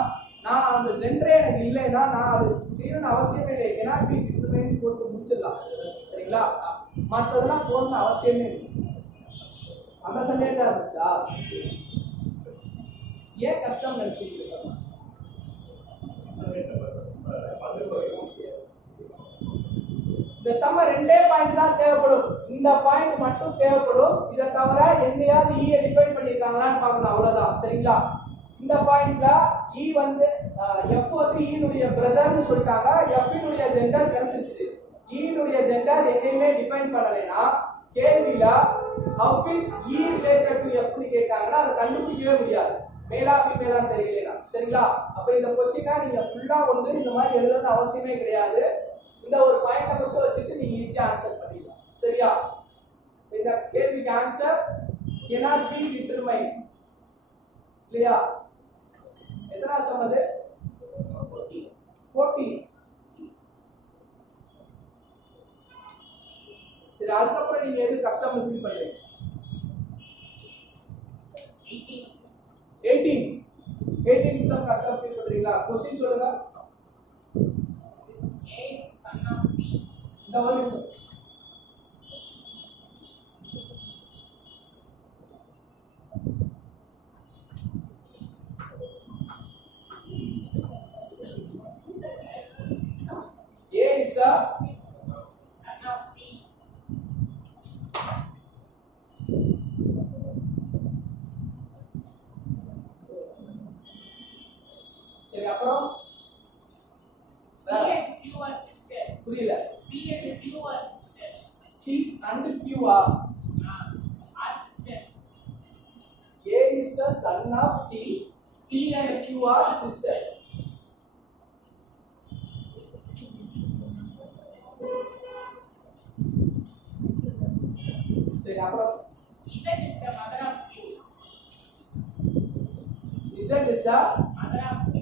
நான் அந்த ஜெண்டரே எனக்கு இல்லைன்னா நான் அது செய்யணும்னு அவசியமே இல்லை. ஏன்னா டிஃபைன் போட்டு முடிச்சிடலாம். சரிங்களா? மற்றதெல்லாம் போடணும்னு அவசியமே இல்லை. அந்த சந்தேகம் தான் இருந்துச்சா? ஏன் கஷ்டம் நினைச்சிட்டு சார்? இந்த சம்ம ரெண்டே பாயிண்ட் தான் தேவைப்படும். இந்த பாயிண்ட் மட்டும் தேவைப்படும். இதை தவிர எங்கேயாவது ஈ டிஃபைன் பண்ணிருக்காங்களான்னு பார்க்கணும். அவ்வளவுதான். சரிங்களா? இந்த பாயிண்ட்ல ஈ வந்து எஃப் வந்து ஈனுடைய பிரதர்னு சொல்லிட்டாங்க. எஃப் இனுடைய ஜெண்டர் கிடைச்சிருச்சு. ஈனுடைய ஜெண்டர் எங்கேயுமே டிஃபைன் பண்ணலைன்னா கேள்வியில how is E related to F னு கேட்டாங்கன்னா அதை கண்டுபிடிக்கவே முடியாது. மேலா ஃபீமேலான்னு தெரியலனா. சரிங்களா? அப்ப இந்த क्वेश्चனை நீங்க ஃபுல்லா வந்து இந்த மாதிரி எழுதணும்னு அவசியமே கிடையாது. இந்த ஒரு பாயிண்ட மட்டும் வச்சிட்டு நீங்க ஈஸியா ஆன்சர் பண்ணிடலாம். சரியா? இந்த கேள்விக்கு ஆன்சர் cannot be determined. இல்லையா? எத்தனை சொன்னது? 40. அப்புறம் நீங்க எது கஷ்டம்னு ஃபீல் பண்றீங்க? 18 சம் கஷ்டம் ஃபீல் பண்றீங்களா? क्वेश्चन சொல்லுங்க. A is the son of C. இந்த ஒரு நிமிஷம். A is the Son of C. சரி அப்புறம் C and Q are sisters. புரியல. C and Q are sisters. C and Q are Sisters. A is the son of C. C and Q are sisters. சரி அப்புறம் Z is the mother of Q. Z is the Mother of Q.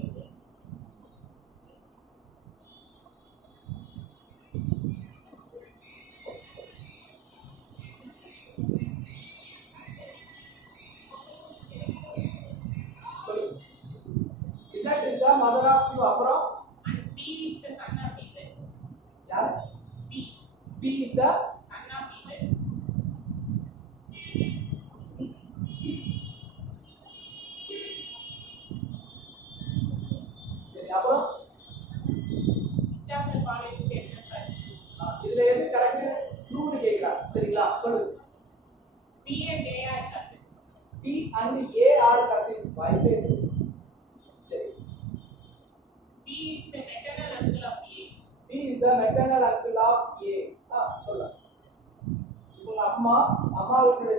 Z is the mother of Q. அப்புறம் And P is the son of Z. யார்? P. P is the Son of Z. சரி அப்புறம் Which of the following statements are true? இதுல எது கரெக்ட் ட்ரூன்னு கேக்குறாங்க. சரிங்களா? சொல்லுங்க. P and A are cousins. P and A are cousins. வாய்ப்பே இல்லை. சரி. P is the maternal uncle of A. P is the maternal uncle of A. சொல்லலாம். இவங்க அம்மாவுடைய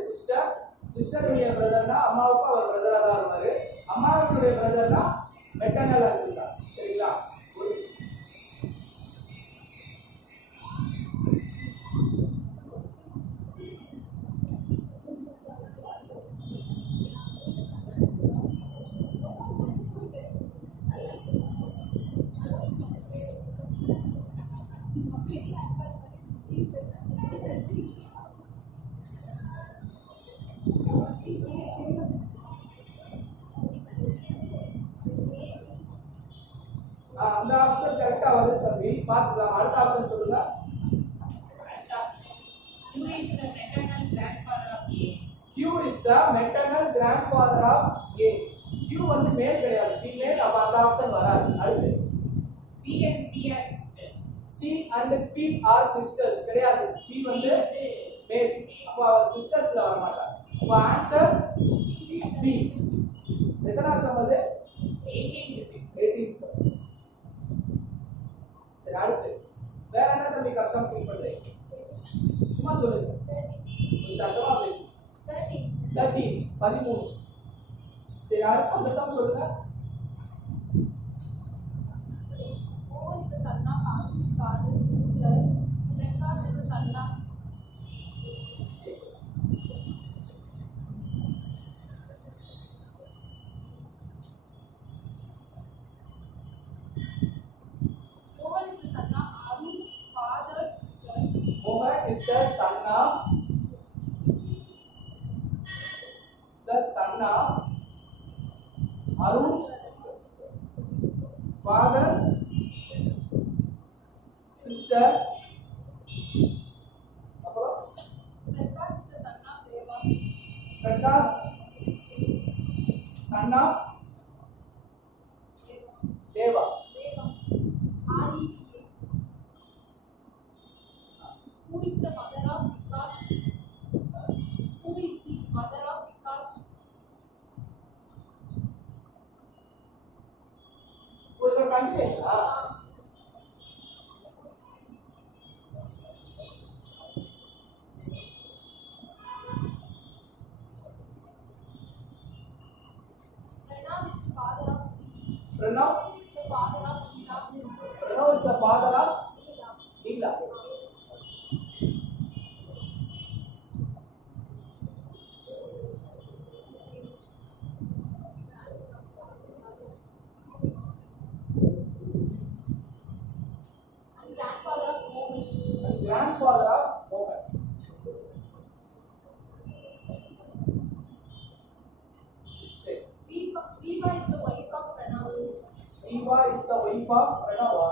சிஸ்டருடைய பிரதர்னா அம்மாவுக்கு அவர் பிரதரா தான் இருப்பாரு. அம்மாவுடைய பிரதர்னா மெட்டர்னல் அங்கிள் தான். சரிங்களா? அந்த ஆப்ஷன் கரெக்டா வருது தம்பி. பாத்துக்கலாம். அடுத்த ஆப்ஷன் சொல்லுங்க. Q is the maternal grandfather of A. Q is the maternal grandfather of A. Q வந்து மேல் கிடையாது, ஃபீமேல். அப்ப அந்த ஆப்ஷன் வராது. அடுத்து C and P are sisters. C and P are sisters கிடையாது. P வந்து மேல். அப்ப அவர் சிஸ்டர்ஸ்ல வர மாட்டார். அப்ப ஆன்சர் B. எத்தனை சம் அது? 18 சம். சரி அடுத்து வேற என்ன தம்பி கஷ்டம் ஃபீல் பண்றீங்க? சும்மா சொல்லுங்க. கொஞ்சம் சத்தமா பேசுங்க. 13. சரி அடுத்து அந்த சம் சொல்லுங்க. Paul is the son of Anu's father's sister. Prakash is the son of Mohan is the son of Anu's father's sister. Mohan is the son of Arun's father's sister. அப்புறம் Prakash is the son of Deva. Prakash son of Deva. Adi. Who is the mother of Prakash? Who is the mother of Prakash? ஒரு கண்டினியூஷனா? Pranav is the father of Pranav the father of Neela. Pranav is the father of Neela. And grandfather of Mohan. Grandfather of Mohan. wife of Pranava.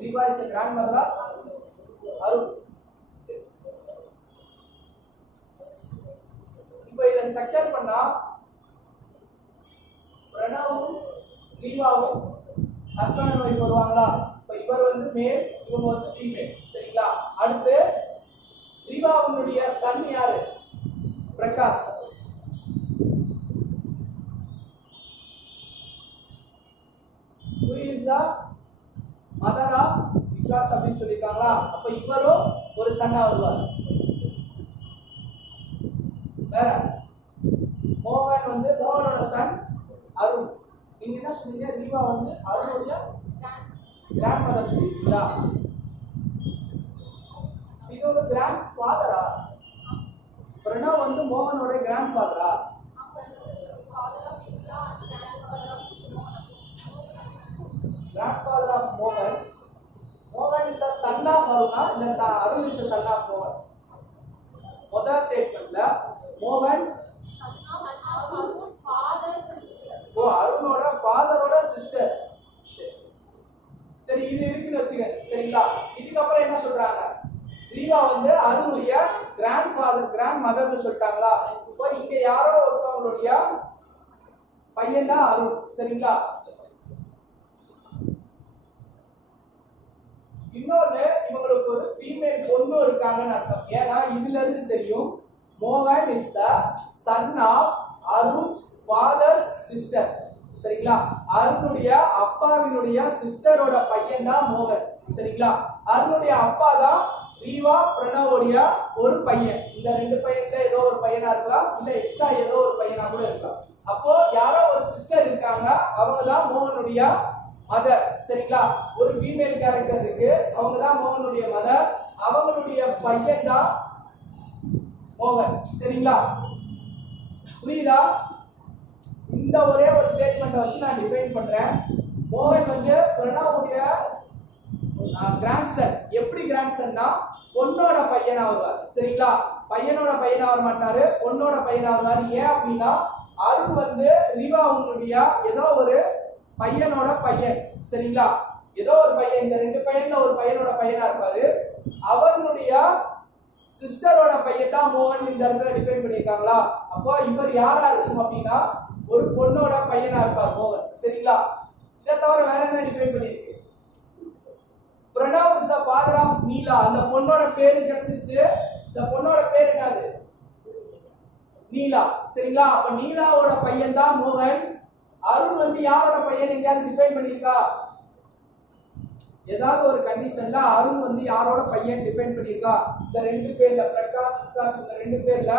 Riva is the grandmother of Arun. இப்போ இத ஸ்ட்ரக்சர் பண்ணா பிரணவும் ரீவாவும் ஹஸ்பண்ட் அண்ட் வைஃப் வருவாங்களா? இப்போ இவர் வந்து மேல், இவங்க வந்து ஃபீமேல். சரிங்களா? அடுத்து ரீவாவுடைய சன் யாரு? Prakash. Who is the mother of Vikas அப்படின்னு சொல்லிருக்காங்களா? அப்ப இவரும் ஒரு சன்னா வருவார். வேற மோகன் வந்து மோகனோட சன் அருண். நீங்க என்ன சொன்னீங்க? ரீவா வந்து அருணுடைய கிராண்ட் மதர் சொல்லிருக்கீங்களா? இது ஒரு கிராண்ட் ஃபாதரா? பிரணவ் வந்து மோகனோட grand ஃபாதரா? grandfather of Mohan. Mohan is the son of Aruna. இல்ல Arun is the son of Mohan. முதல் ஸ்டேட்மென்ட்ல மோகன் அருணோட ஃபாதரோட சிஸ்டர். சரி, இது இருக்குன்னு வச்சுக்க. சரிங்களா? இதுக்கப்புறம் என்ன சொல்றாங்க? ரீவா வந்து அருணுடைய கிராண்ட் ஃபாதர் கிராண்ட் மதர்னு சொல்லிட்டாங்களா? இப்போ இங்க யாரோ ஒருத்தவங்களுடைய பையன் தான் அருண். சரிங்களா? இன்னொரு இவங்களுக்கு ஒரு ஃபீமேல் பொண்ணு இருக்காங்கன்னு அர்த்தம். ஏன்னா இதுல இருந்து தெரியும் மோகன் is the son of Arun's father's sister. சரிங்களா? அருணுடைய அப்பாவினுடைய சிஸ்டரோட பையன் தான் மோகன். சரிங்களா? அருணுடைய அப்பா தான் ரீவா பிரணவோடைய ஒரு பையன். இந்த ரெண்டு பையன்ல ஏதோ ஒரு பையனா இருக்கலாம், இல்ல எக்ஸ்ட்ரா ஏதோ ஒரு பையனா கூட இருக்கலாம். அப்போ யாரோ ஒரு சிஸ்டர் இருக்காங்க, அவங்க தான் மோகனுடைய மதர். சரிங்களா? ஒரு ஃபீமேல் கேரக்டர் இருக்கு, அவங்க தான் மோகனுடைய மதர். அவங்களுடைய பையன் தான் மோகன். சரிங்களா? புரியுதா? இந்த ஒரே ஒரு ஸ்டேட்மெண்ட் வச்சு நான் டிஃபைன் பண்றேன். மோகன் வந்து பிரணவுடைய கிராண்ட்சன். எப்படி கிராண்ட்சன்னா பொண்ணோட பையனா வருவார். சரிங்களா? பையனோட பையனா வர மாட்டாரு, பொண்ணோட பையனா வருவார். ஏன் அப்படின்னா அருண் வந்து ரீவாவுடைய ஏதோ ஒரு பையனோட பையன். சரிங்களா? ஏதோ ஒரு பையன், இந்த ரெண்டு பையன்ல ஒரு பையனோட பையனா இருப்பாரு. அவனுடைய சிஸ்டரோட பையன் தான் மோகன் இந்த இடத்துல டிஃபைன் பண்ணிருக்காங்களா? அப்போ இவர் யாரா இருக்கும் அப்படின்னா ஒரு பொண்ணோட பையனா இருப்பார் மோகன். சரிங்களா? இதை தவிர வேற என்ன டிஃபைன் பண்ணிருக்கு? Pranav is the father of Neela. அந்த பொண்ணோட பேரு கிடைச்சிச்சு. இந்த பொண்ணோட பேரு என்னது? நீலா. சரிங்களா? அப்ப நீலாவோட பையன் தான் மோகன். அருண் வந்து யாரோட பையன் எங்கயாவது டிஃபைன் பண்ணிருக்கா? ஏதாவது ஒரு கண்டிஷன்ல அருண் வந்து யாரோட பையன் டிஃபைன் பண்ணிருக்கா? இந்த ரெண்டு பேர்ல பிரகாஷ் விகாஸ் இந்த ரெண்டு பேர்ல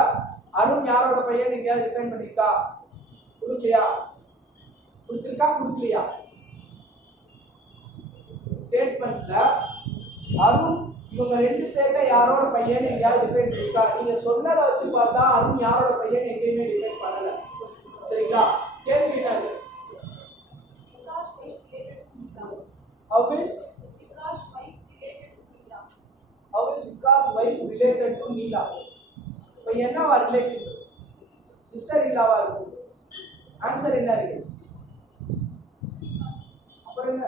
அருண் யாரோட பையன் எங்கயாவது டிஃபைன் பண்ணிருக்கா? கொடுக்கலையா? கொடுத்திருக்கா? கொடுக்கலையா? ஸ்டேட்மெண்ட்ல அருண் இவங்க ரெண்டு பேர்ல யாரோட பையன் எங்கயாவது டிஃபைன் பண்ணிருக்கா? நீங்க சொன்னதை வச்சு பார்த்தா அருண் யாரோட பையன் எங்கேயுமே டிஃபைன் பண்ணல. சரிங்களா? கேள்வி என்னது? How is Vikas wife related to Neela? இப்போ என்னவா ரிலேஷன்? சிஸ்டர் இல்லாவா இருக்கும்? ஆன்சர் என்ன இருக்கு? அப்புறம் என்ன?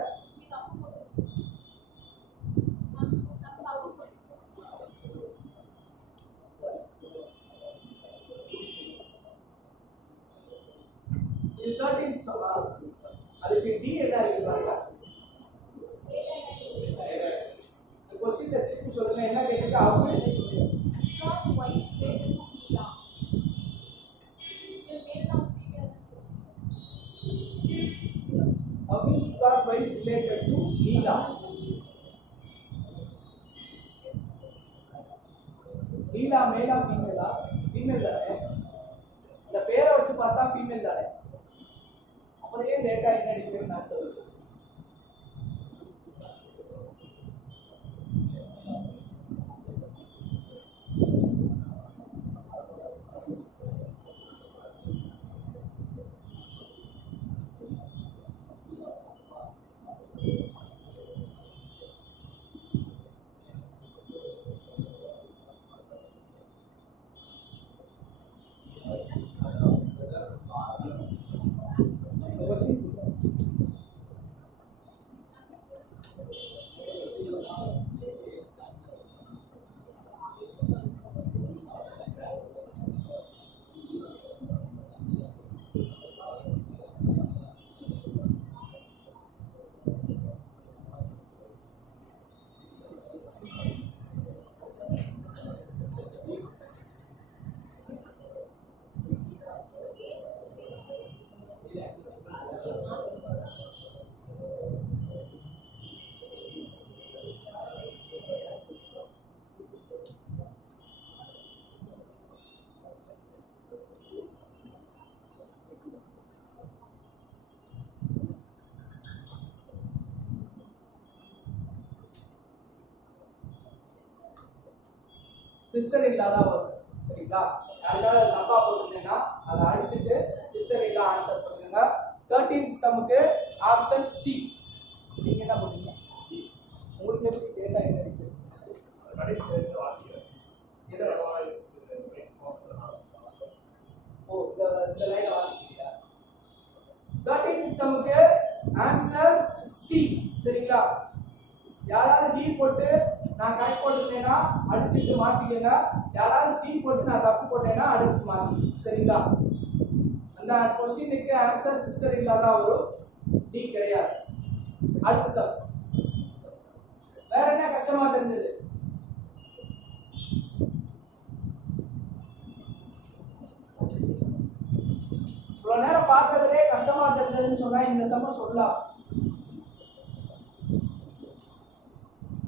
இது 13 சொன்னா அதுக்கு டி என்ன இருக்கு பாருங்க. क्वेश्चन திருப்பி சொல்லுங்க. என்ன கேக்குது? how is Because wife related to Neela. The male of female. how is Vikas wife related to Neela? Neela male or female? Female தானே. இந்த பேரை வச்சு பார்த்தா ஃபீமேல் தானே. அப்புறம் ஏன் டேட்டா என்ன டிஃபைன் ஆன்சர்? சிஸ்டர் இல்லா தான் வரும். சரிங்களா? யாருக்காவது தப்பா போட்டுட்டீங்கன்னா அதை அடிச்சுட்டு சிஸ்டர் இல்லா ஆன்சர் பண்ணுங்க. 13th சம்முக்கு option C. நீங்க என்ன பண்ணுவீங்க? உங்களுக்கு எப்படி டேட்டா என்ன இருக்கு? கடைசி சேர்த்து வாசிக்கிறேன். இதோட வாய்ஸ் இந்த லைனை வாசிக்கிறீங்க. 13th சம்முக்கு answer C. சரிங்களா? யாராவது டி போட்டு நான் கரெக்ட் போட்டுட்டேன்னா அடிச்சுட்டு மாத்திக்கங்க. யாராவது சி போட்டு நான் தப்பு போட்டேன்னா அடிச்சுட்டு மாத்திக்கங்க. சரிங்களா? அந்த क्वेश्चनக்கு ஆன்சர் சிஸ்டர் இல்லா தான் வரும். டி கிடையாது. அடுத்த சம். வேற என்ன கஷ்டமா தெரிஞ்சது? இவ்வளவு நேரம் பார்த்ததுலே கஷ்டமா தெரிஞ்சதுன்னு சொன்னா இந்த சம்ம சொல்லலாம்.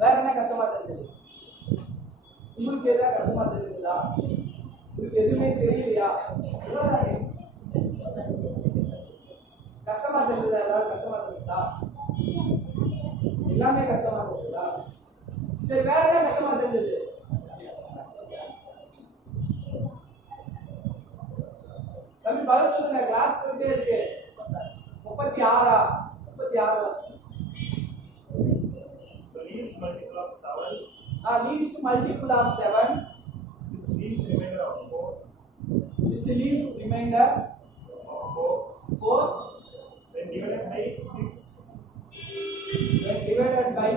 வேற என்ன கஷ்டமா தெரிஞ்சது? உங்களுக்கு எதாவது கஷ்டமா தெரியுதா? உங்களுக்கு எதுவுமே தெரியலையா? கஷ்டமா தெரியுதா? ஏதாவது கஷ்டமா தெரியுதா? எல்லாமே கஷ்டமா தெரியுதா? சரி, வேற என்ன கஷ்டமா தெரிஞ்சது? தம்பி பதில் சொல்லுங்க. கிளாஸ் போயிட்டே இருக்கு. 36 வருஷம். least multiple of 7, least multiple of 7, which leaves remainder of 4, which leaves remainder of 4, 4, then divided by 6, when divided by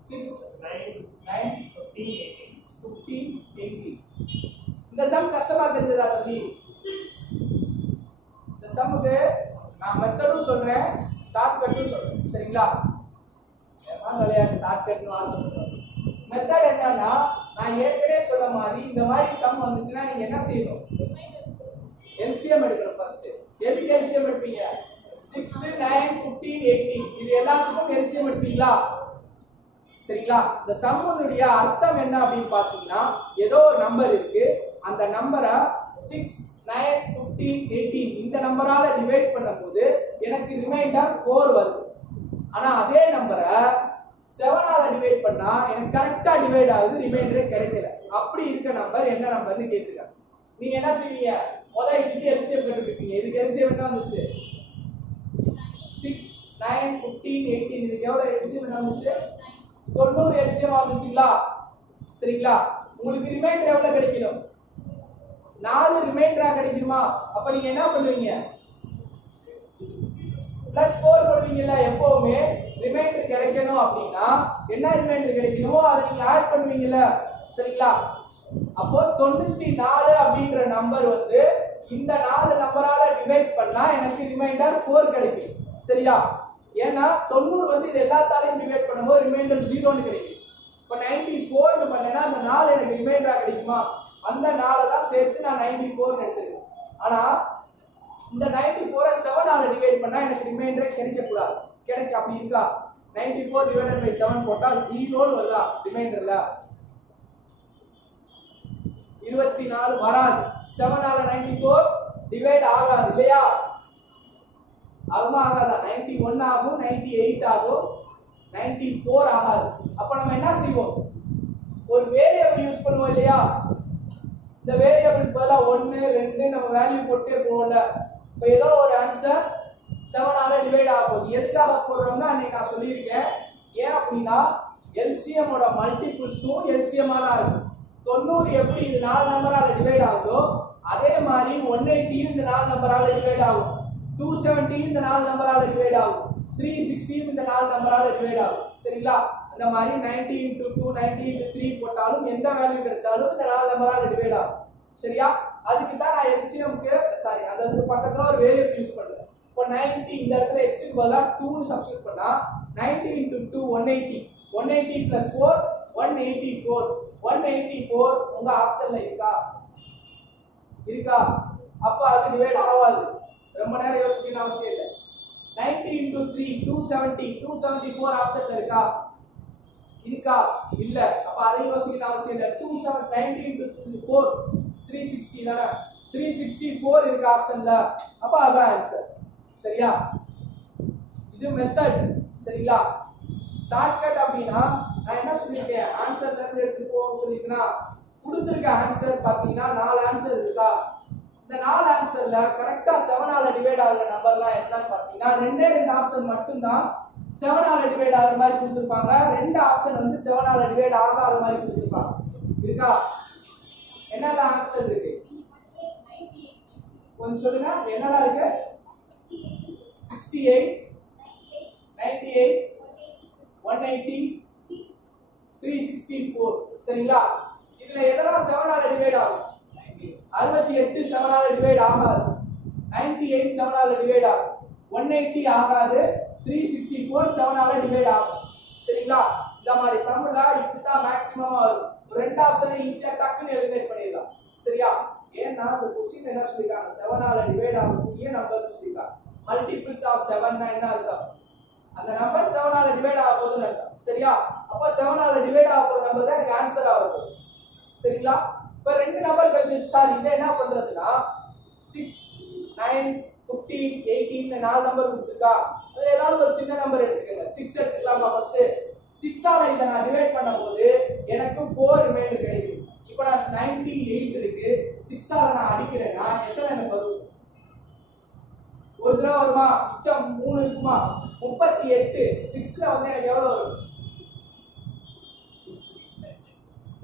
6, 9, 9, 15, 18. 15, 18. இந்த சம் கஷ்டமா தெரிஞ்சதா தம்பி? இந்த சம்முக்கு நான் மெத்தடும் சொல்றேன், ஷார்ட்கட்டும் சொல்றேன். சரிங்களா? விளையாட்டு ஷார்ட்கட் மெத்தட் என்னன்னா, நான் ஏற்கனவே சொன்ன மாதிரி இந்த மாதிரி சம் வந்துச்சுன்னா நீங்க என்ன செய்யணும்? எல்சிஎம் எடுக்கணும். ஃபர்ஸ்ட் எதுக்கு எல்சிஎம் எடுப்பீங்க? 6, 9, 15, 18 இது எல்லாத்துக்கும் எல்சிஎம் எடுப்பீங்களா? சரிங்களா? இந்த சம்முடைய அர்த்தம் என்ன அப்படின்னு பாத்தீங்கன்னா, ஏதோ ஒரு நம்பர் இருக்கு, அந்த நம்பரை 6, 9, 15, 18 இந்த நம்பரால டிவைட் பண்ணும்போது எனக்கு ரிமைண்டர் 4 வருது. ஆனா அதே நம்பரை 7 ஆல டிவைட் பண்ணா எனக்கு கரெக்டா டிவைட் ஆகுது, ரிமைண்டரே கிடைக்கல. அப்படி இருக்க நம்பர் என்ன நம்பர்னு கேட்டிருக்காங்க. நீங்க என்ன செய்வீங்க? முதல்ல இதுக்கு எல்சிஎம் கண்டுபிடிப்பீங்க. இதுக்கு எல்சிஎம் என்ன வந்துச்சு? 6, 9, 15, 18 இதுக்கு எவ்வளவு எல்சிஎம் என்ன வந்துச்சு? 90 எல்சிஎம் வந்துச்சுங்களா? சரிங்களா? உங்களுக்கு ரிமைண்டர் எவ்வளவு கிடைக்கணும்? 4 ரிமைண்டரா கிடைக்குமா? அப்ப நீங்க என்ன பண்ணுவீங்க? +4 பண்ணுவீங்கல்ல. எப்பவுமே ரிமைண்டர் கிடைக்கணும் அப்படின்னா என்ன ரிமைண்டர் கிடைக்கணுமோ அதை நீங்க ஆட் பண்ணுவீங்கல்ல. சரிங்களா? அப்போ 94 அப்படின்ற நம்பர் வந்து இந்த 4 நம்பரால டிவைட் பண்ணா எனக்கு ரிமைண்டர் 4 கிடைக்கும். சரியா? ஏன்னா 90 வந்து இது எல்லாத்தாலையும் டிவைட் பண்ணும்போது ரிமைண்டர் 0ன்னு கிடைக்கும். இப்போ 94 பண்ணேன்னா அந்த 4 எனக்கு ரிமைண்டரா கிடைக்குமா? அந்த 4 தான் சேர்த்து நான் 94 எடுத்துக்கிறேன். ஆனா இந்த 94 7 ஆல டிவைட் பண்ணா எனக்கு ரிமைண்டரே கிடைக்க கூடாது. கிடைக்க அப்படி இருக்கா? 94 டிவைடட் பை 7 போட்டா 0 வருதா ரிமைண்டர்ல? 24 வராது. 7 ஆல 94 டிவைட் ஆகாது இல்லையா? ஆகுமா ஆகாதா? 91 ஆகும், 98 ஆகும், 94 ஆகாது. அப்ப நம்ம என்ன செய்வோம்? ஒரு வேரியபிள் யூஸ் பண்ணுவோம் இல்லையா? இந்த வேரியபிள் பதிலா 1, 2 நம்ம வேல்யூ போட்டே போவோம்ல. இப்போ ஏதோ ஒரு ஆன்சர் 7 ஆல டிவைட் ஆக போகுது. எதுக்காக போடுறோம்னா அன்னைக்கு நான் சொல்லியிருக்கேன். ஏன் அப்படின்னா எல்சிஎம் ஓட மல்டிபிள்ஸும் எல்சிஎம் தான் இருக்கும். 90 எப்படி இது 4 நம்பரால டிவைட் ஆகுதோ அதே மாதிரி 180 இந்த 4 நம்பரால டிவைட் ஆகும். 270 இந்த 4 நம்பரால டிவைட் ஆகும். 360 இந்த 4 நம்பரால டிவைட் ஆகும். சரிங்களா? அந்த மாதிரி 90 into 2 90 into 3 போட்டாலும் எந்த வேல்யூ கிடைச்சாலும் இந்த 4 நம்பரால டிவைட் ஆகும். சரியா? அதுக்கு தான் நான் எல்சிஎம்க்கு சாரி அதுக்கு பக்கத்துல ஒரு வேரியபிள் யூஸ் பண்றேன். இப்போ 90 இந்த இடத்துல x க்கு பதிலா 2 னு சப்ஸ்டிட்யூட் பண்ணா 90 into 2 180 180 plus 4 184 184 உங்க ஆப்ஷன்ல இருக்கா? அப்ப அது டிவைட் ஆகாது. ரொம்ப நேரம் யோசிக்கணும் அவசியம் இல்லை. 90 into 3 270 274 ஆப்ஷன்ல இருக்கா? இல்ல. அப்ப அதை யோசிக்கணும் அவசியம் இல்லை. 90 into 4 360 தானே 364 இருக்கு ஆப்ஷன்ல. அப்ப அதான் ஆன்சர். சரியா? இது மெத்தட். சரிங்களா? ஷார்ட்கட் அப்படின்னா நான் என்ன சொல்லிருக்கேன், ஆன்சர்ல இருந்து எடுத்து போன்னு சொல்லிருக்கேன்னா கொடுத்திருக்க ஆன்சர் பாத்தீங்கன்னா 4 ஆன்சர் இருக்கா? இந்த 4 ஆன்சர்ல கரெக்டா 7 ஆல டிவைட் ஆகுற நம்பர்லாம் என்னன்னு பாத்தீங்கன்னா 2 ஆப்ஷன் மட்டும் தான் 7 ஆல டிவைட் ஆகுற மாதிரி கொடுத்திருப்பாங்க. 2 ஆப்ஷன் வந்து 7 ஆல டிவைட் ஆகாத மாதிரி கொடுத்திருப்பாங்க. இருக்கா? என்னெல்லாம் ஆன்சர் இருக்கு கொஞ்சம் சொல்லுங்க. என்னெல்லாம் இருக்கு? 68 98 180 364. சரிங்களா? இதுல எதெல்லாம் 7 ஆல டிவைட் ஆகும்? 68 7 ஆல டிவைட் ஆகாது. 98 7 ஆல டிவைட் ஆகும். 180 ஆகாது. 364 7 ஆல டிவைட் ஆகும். சரிங்களா? இந்த மாதிரி சம்ல இப்படிதான் மேக்ஸிமமா வரும். ஒரு 2 ஆப்ஷனை ஈஸியா டக்குன்னு எலிமினேட் பண்ணிடலாம். சரியா? ஏன்னா இந்த क्वेश्चन என்ன சொல்லிருக்காங்க, 7 ஆல டிவைட் ஆகக்கூடிய நம்பர் சொல்லிருக்காங்க. மல்டிபிள்ஸ் ஆஃப் 7 னா என்ன அர்த்தம்? அந்த நம்பர் 7 ஆல டிவைட் ஆக போகுதுன்னு அர்த்தம். சரியா? அப்ப 7 ஆல டிவைட் ஆக போற நம்பர் தான் எனக்கு ஆன்சர் ஆக போகுது. சரிங்களா? இப்ப ரெண்டு நம்பர் கழிச்சு சார் இதை என்ன பண்றதுன்னா 6 9 15 18 4 நம்பர் கொடுத்துருக்கா, அது ஏதாவது ஒரு சின்ன நம்பர் எடுத்துக்கங்க. 6 எடுத்துக்கலாமா? ஃபர்ஸ்ட் 6 ஆல இதை நான் டிவைட் பண்ணும்போது எனக்கு 4 ரிமைண்டர் கிடைக்கும். இப்போ நான் 98 இருக்கு 6 ஆல நான் அடிக்கிறேன்னா எத்தனை எனக்கு வரும்? ஒரு தடவை வருமா? மிச்சம் 3 இருக்குமா? 38 6ல வந்து எனக்கு எவ்வளவு வரும்?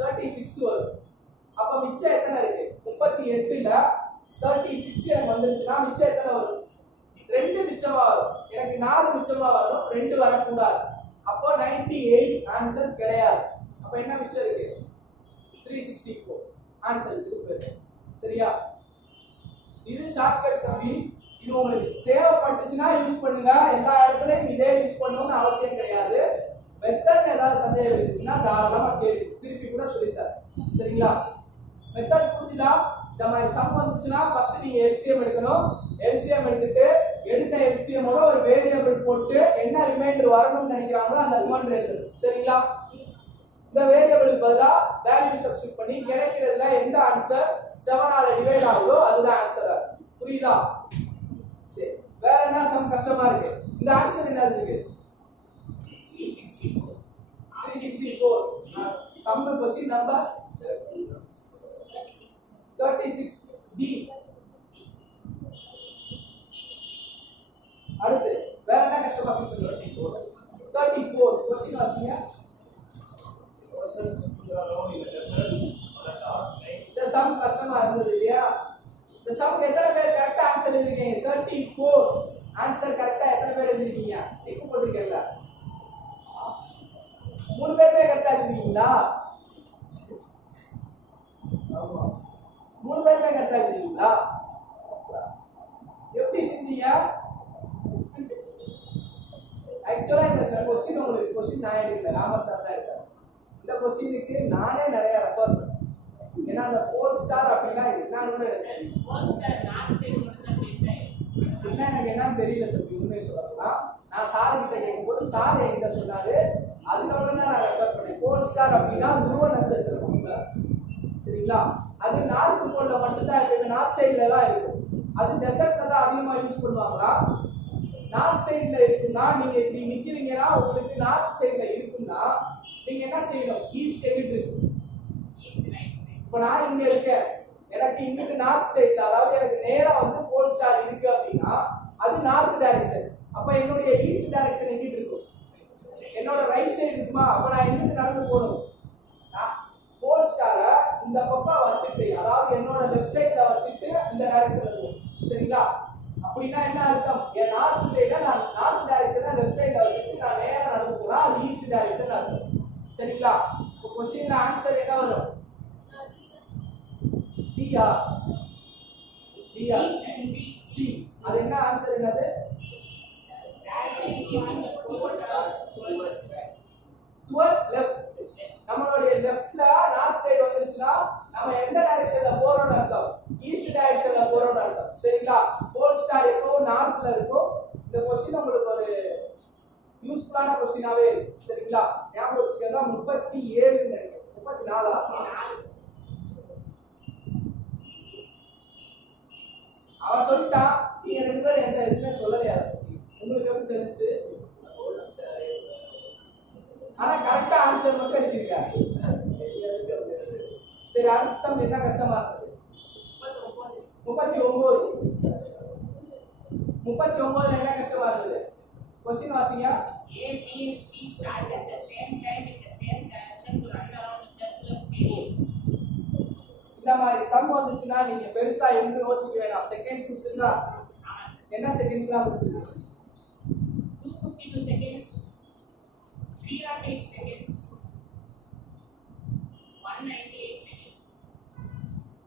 36 வரும். அப்ப மிச்சம் எத்தனை இருக்கு? 38ல 36 எனக்கு வந்துருச்சுன்னா மிச்சம் எத்தனை வரும்? 2 மிச்சமா வரும். எனக்கு 4 மிச்சமா வரும், 2 வரக்கூடாது. அப்போ 98 ஆன்சர் கிடையாது. அப்ப என்ன மிச்சம் இருக்கு? 364 ஆன்சர் இருக்கு. சரியா? இது ஷார்ட்கட் தம்பி. இது உங்களுக்கு தேவைப்பட்டுச்சுன்னா யூஸ் பண்ணுங்க. எல்லா இடத்துலயும் இதே யூஸ் பண்ணணும்னு அவசியம் கிடையாது. மெத்தட் ஏதாவது சந்தேகம் இருந்துச்சுன்னா தாராளமா கேள்வி திருப்பி கூட சொல்லித்தரேன். சரிங்களா? மெத்தட் புரிஞ்சுதா? இந்த மாதிரி சம் வந்துச்சுன்னா ஃபர்ஸ்ட் நீங்க எல்சிஎம் எடுக்கணும். எல்சிஎம் எடுத்துட்டு எடுத்த எல்சிஎமோட ஒரு வேரியபிள் போட்டு என்ன ரிமைண்டர் வரணும்னு நினைக்கிறாங்களோ அந்த ரிமைண்டர் எடுக்கணும். சரிங்களா? இந்த வேரியபிளுக்கு பதிலா வேல்யூ சப்ஸ்டிட்யூட் பண்ணி கிடைக்கிறதுல எந்த ஆன்சர் 7 ஆல டிவைட் ஆகுதோ அதுதான் ஆன்சர். புரியுதா? சரி, வேற என்ன சம் கஷ்டமா இருக்கு? இந்த ஆன்சர் என்ன இருக்கு? 364. Sum question number 36 D. அடுத்து வேற என்ன கஷ்டமா இருக்கு? 34 क्वेश्चन வாசிங்க. இந்த சம் கஷ்டமா இருந்தது இல்லையா? இந்த சம் எத்தனை பேர் கரெக்ட்டா ஆன்சர் எழுதிருக்கீங்க? 34 ஆன்சர் கரெக்ட்டா எத்தனை பேர் எழுதிருக்கீங்க? டிக் போட்டுருக்கீங்களா? 3 பேருமே கரெக்ட்டா எழுதிருக்கீங்களா? ஆமா, 3 பேருமே கரெக்ட்டா எழுதிருக்கீங்களா? எப்படி செஞ்சீங்க? ஆக்சுவலா இந்த क्वेश्चन உங்களுக்கு क्वेश्चन நான் எடுக்கல, ராமர் சார் தான் எடுத்தார். இந்த क्वेश्चनக்கு நானே நிறைய ரெஃபர் பண்ணேன். ஏன்னா அந்த போல் ஸ்டார் அப்படின்னா என்னன்னு எனக்கு என்னன்னு தெரியல தம்பி. உண்மையை சொல்லணும்னா நான் சார் கிட்ட கேட்கும்போது சார் என்கிட்ட சொன்னாரு. அதுக்கப்புறம் தான் நான் ரெஃபர் பண்ணேன். போல் ஸ்டார் அப்படின்னா துருவ நட்சத்திரம் சார். சரிங்களா? அது நார்த் போல்ல மட்டும்தான் இருக்கு. நார்த் சைட்ல எல்லாம் இருக்கும். அது டெசர்ட்ல தான் அதிகமா யூஸ் பண்ணுவாங்களா? நார்த் சைட்ல இருக்குன்னா நீங்க இப்படி நிக்கிறீங்கன்னா உங்களுக்கு நார்த் சைட்ல இருக்குன்னா நீங்க என்ன செய்யணும்? ஈஸ்ட் எங்கிட்டு இருக்கு? இப்ப நான் இங்க இருக்கேன், எனக்கு இங்கிட்டு நார்த் சைட்ல, அதாவது எனக்கு நேரா வந்து போல் ஸ்டார் இருக்கு அப்படின்னா அது நார்த் டைரக்ஷன். அப்ப என்னுடைய ஈஸ்ட் டைரக்ஷன் எங்கிட்டு இருக்கும்? என்னோட ரைட் சைடு இருக்குமா? அப்ப நான் எங்கிட்டு நடந்து போகணும்? போல் ஸ்டாரை இந்த பக்கம் வச்சுட்டு, அதாவது என்னோட லெஃப்ட் சைட்ல வச்சுட்டு இந்த டைரக்ஷன்ல இருக்கும். சரிங்களா? அப்ப அப்படின்னா என்ன அர்த்தம்? என் நார்த் சைடுல நான் நார்த் டைரக்ஷனை லெஃப்ட் சைடுல வச்சுட்டு நான் நேரா நடந்து போனா அது ஈஸ்ட் டைரக்ஷன் அர்த்தம். சரிங்களா? இப்போ क्वेश्चनல ஆன்சர் என்ன வரும்? டியா டியா சி. அது என்ன ஆன்சர் என்னது? Towards left. நம்மளுடைய லெஃப்ட்ல நார்த் சைடு வந்துருச்சுனா நம்ம எந்த டைரக்ஷன்ல போறோம்னு அர்த்தம்? ஈஸ்ட் டைரக்ஷன்ல போறோம்னு அர்த்தம். சரிங்களா? போல் ஸ்டார் எப்போ நார்த்ல இருக்கும். இந்த क्वेश्चन உங்களுக்கு ஒரு யூஸ்ஃபுல்லான क्वेश्चनவே இருக்கு. சரிங்களா? ஞாபகம் வச்சுக்கங்க. 37 நினைக்கிறேன். 34 அவன் சொல்லிட்டான். நீங்க ரெண்டு பேரும் எந்த எதுவுமே சொல்லலையா? உங்களுக்கு எப்படி தெரிஞ்சு? ஆனா கரெக்டா ஆன்சர் மட்டும் எடுத்தீங்க. சரி, அடுத்த சம் என்ன கஷ்டமா இருக்குது? 39 என்ன கஷ்டமா இருக்குது? क्वेश्चन வாசிங்க. A, B and C start at the same time in the same direction to run around a circular stadium. இந்த மாதிரி சம் வந்துச்சுன்னா நீங்க பெருசா எதுவும் யோசிக்க வேண்டாம். செகண்ட்ஸ் கொடுத்துருந்தா என்ன செகண்ட்ஸ்லாம் கொடுத்துருக்கு? 252 seconds, 308 seconds, 198 seconds.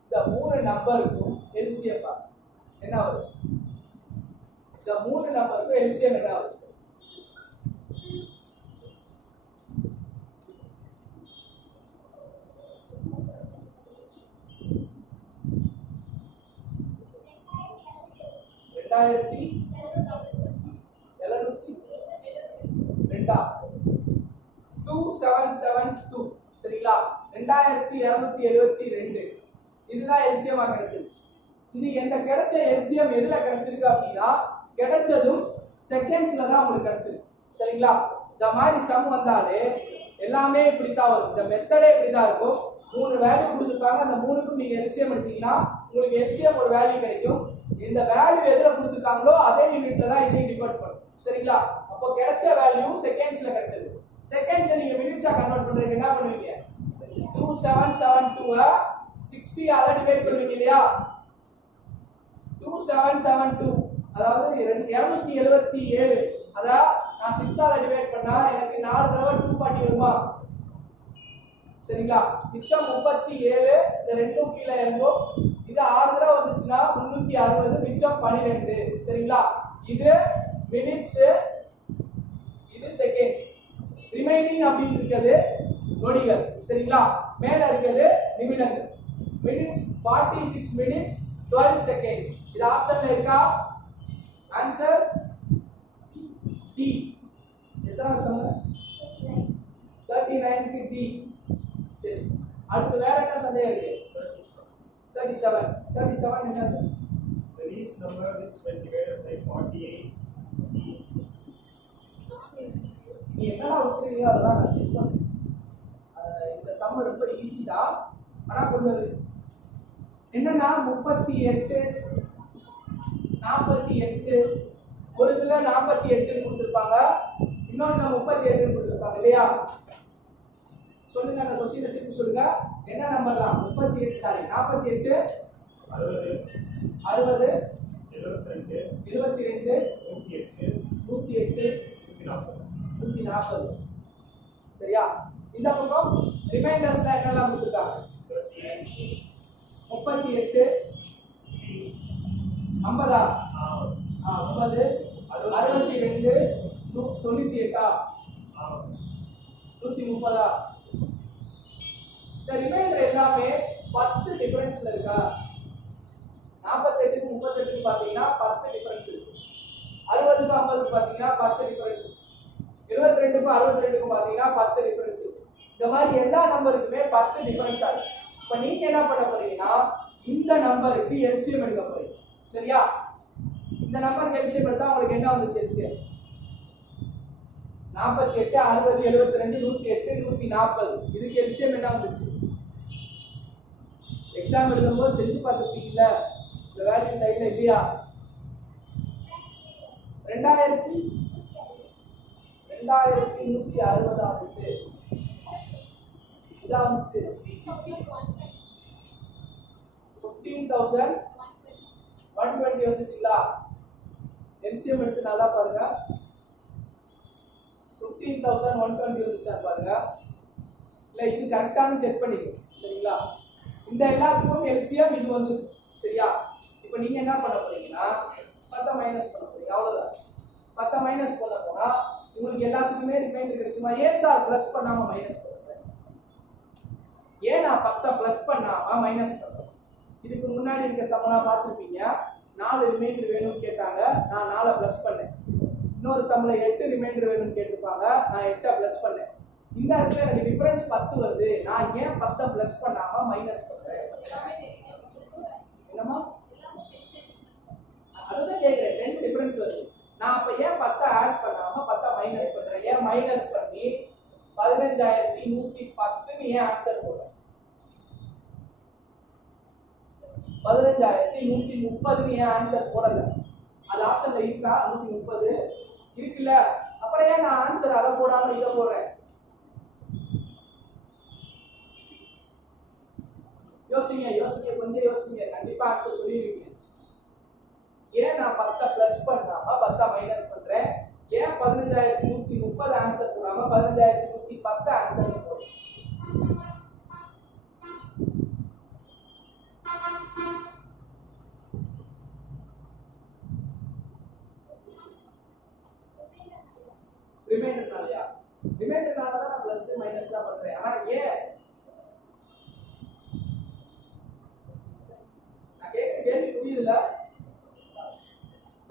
இந்த மூணு நம்பருக்கும் எல்சிஎம் என்ன வரும்? இந்த மூணு நம்பருக்கும் எல்சிஎம் என்ன வரும்? ரெண்டாயிரத்தி 2772. சரிங்களா? 2272 இதுதான் எல்சிஎம் கிடைச்சது. இது எந்த கிடைச்ச எல்சிஎம் எதுல கிடைச்சிருக்கு அப்படின்னா கிடைச்சதும் செகண்ட்ஸ்ல தான் உங்களுக்கு கிடைச்சிருக்கு. சரிங்களா? இந்த மாதிரி சம் வந்தாலே எல்லாமே இப்படித்தான் வரும். இந்த மெத்தடே இப்படிதான் இருக்கும். மூணு வேல்யூ கொடுத்துருப்பாங்க. அந்த மூணுக்கும் நீங்க எல்சிஎம் எடுத்தீங்கன்னா உங்களுக்கு எல்சிஎம் ஒரு வேல்யூ கிடைக்கும். இந்த வேல்யூ எதுல கொடுத்துருக்காங்களோ அதே யூனிட்ல தான் இதையும் டிவைட் பண்ணும். சரிங்களா? அப்போ கிடைச்ச வேல்யூ செகண்ட்ஸ்ல கிடைச்சது. செகண்ட்ஸ் நீங்க மினிட்ஸா கன்வர்ட் பண்றதுக்கு என்ன பண்ணுவீங்க? 2772 60 ஆல டிவைட் பண்ணுவீங்க இல்லையா? 2772 அதாவது 277. அத நான் 6 ஆல டிவைட் பண்ணா எனக்கு 4 தடவை 240 வருமா? சரிங்களா? மிச்சம் 37. இந்த ரெண்டும் கீழ இறங்கும். இது 6 தடவை வந்துச்சுனா 360 மிச்சம் 12. சரிங்களா? இது மினிட்ஸ், இது செகண்ட்ஸ். ரிமைனிங் அப்படி இருக்குது நொடிகள். சரிங்களா? மேல இருக்குது நிமிடங்கள். Minutes 46 minutes 12 seconds. இது ஆப்ஷன்ல இருக்கா? Answer D. எத்தனை சொன்ன? 39 க்கு டி. சரி, அடுத்து வேற என்ன சந்தேகம் இருக்கு? 37 என்னது? The least number which when divided by 48 நீ என்னடா விட்டுறீங்க அதெல்லாம் நான் செக் பண்ணேன். இந்த சம் ரொம்ப ஈஸி தான். ஆனா கொஞ்சம் என்னன்னா 38 48 ஒரு இதுல 48 கொடுத்திருப்பாங்க, இன்னொன்னு 38 கொடுத்திருப்பாங்க இல்லையா? சொல்லுங்க, அந்த क्वेश्चन திருப்பி சொல்லுங்க. என்ன நம்பர்லாம்? 38 சாரி 48 60 60 72 72 108 108 140 140. சரியா? இந்த பக்கம் ரிமைண்டர்ஸ்ல என்னெல்லாம் கொடுத்திருக்காங்க? 38 50 50 62 98 130. இந்த ரிமைண்டர் எல்லாமே 10 டிஃபரன்ஸ்ல இருக்கா? 48 க்கு 38 க்கு பாத்தீங்கன்னா 10 டிஃபரன்ஸ் இருக்கு. 60 க்கு 50 க்கு பாத்தீங்கன்னா 10 டிஃபரன்ஸ் இருக்கு. 72 க்கு 62 க்கு பாத்தீங்கன்னா 10 டிஃபரன்ஸ் இருக்கு. இந்த மாதிரி எல்லா நம்பருக்குமே 10 டிஃபரன்ஸ் ஆகுது. இப்போ நீங்க என்ன பண்ண போறீங்கன்னா இந்த நம்பருக்கு எல்சிஎம் எடுக்க போறீங்க. சரியா? இந்த நம்பருக்கு எல்சிஎம் எடுத்தா உங்களுக்கு என்ன வந்துச்சு? எல்சிஎம் 48 60 72 108 140. இதுக்கு எல்சிஎம் என்ன வந்துச்சு? எக்ஸாம் எழுதும்போது செஞ்சு பார்த்துருப்பீங்கல்ல, இந்த வேல்யூ சைடுல இல்லையா? 2160 ஆச்சு. இதான் வந்துச்சு 15,120 வந்துச்சுங்களா? எல்சிஎம் எடுத்து நல்லா பாருங்க. 15,120 வந்துச்சா பாருங்க. இல்ல இது கரெக்டானு செக் பண்ணிக்கோ. சரிங்களா? இந்த எல்லாத்துக்கும் எல்சிஎம் இது வந்து சரியா? இப்போ நீங்க என்ன பண்ண போறீங்கன்னா 10 மைனஸ் பண்ண போறீங்க. அவ்வளவுதான். 10 மைனஸ் பண்ண போனா உங்களுக்கு எல்லாத்துக்குமே ரிமைண்டர் கிடைச்சுமா? ஏன் சார் பிளஸ் பண்ணாம மைனஸ் பண்ணுங்க? ஏன் நான் 10 பிளஸ் பண்ணாம மைனஸ் பண்றேன்? இதுக்கு முன்னாடி இருக்க சமனா பார்த்துருப்பீங்க. 4 ரிமைண்டர் வேணும்னு கேட்டாங்க, நான் 4 பிளஸ் பண்ணேன். இன்னொரு சம்ல 8 ரிமைண்டர் வேணும்னு கேட்டிருப்பாங்க, நான் 8 பிளஸ் பண்ணேன். இந்த இடத்துல எனக்கு டிஃபரன்ஸ் 10 வருது, நான் ஏன் 10 பிளஸ் பண்ணாம மைனஸ் பண்றேன்? என்னமா அதுதான் கேக்குறேன். 10 டிஃபரன்ஸ் வருது, நான் அப்ப ஏன் 10 ஆட் பண்ணாம 10 மைனஸ் பண்றேன்? ஏன் மைனஸ் பண்ணி 15,110 ஏன் ஆன்சர் போடுறேன்? 15,130 ஏன் ஆன்சர் போடல? அது ஆப்ஷன்ல இருக்கா? 130 இருக்குல்ல, அப்புறம் ஏன் நான் ஆன்சர் அதை போடாம இதை போடுறேன்? யோசிங்க, யோசிங்க, கொஞ்சம் யோசிங்க, கண்டிப்பா ஆன்சர் சொல்லிருவீங்க. ஏன் நான் 10 பிளஸ் பண்ணாம 10 மைனஸ் பண்றேன்? ஏன் 15,130 ஆன்சர் போடாம 15,110 ஆன்சர் போடுறேன்? ரிமைண்டர்னாலயா? ரிமைண்டர்னால தான் நான் பிளஸ் மைனஸ்லாம் பண்றேன். ஆனா ஏன் நான் கேட்க கேள்வி புரியுதுல?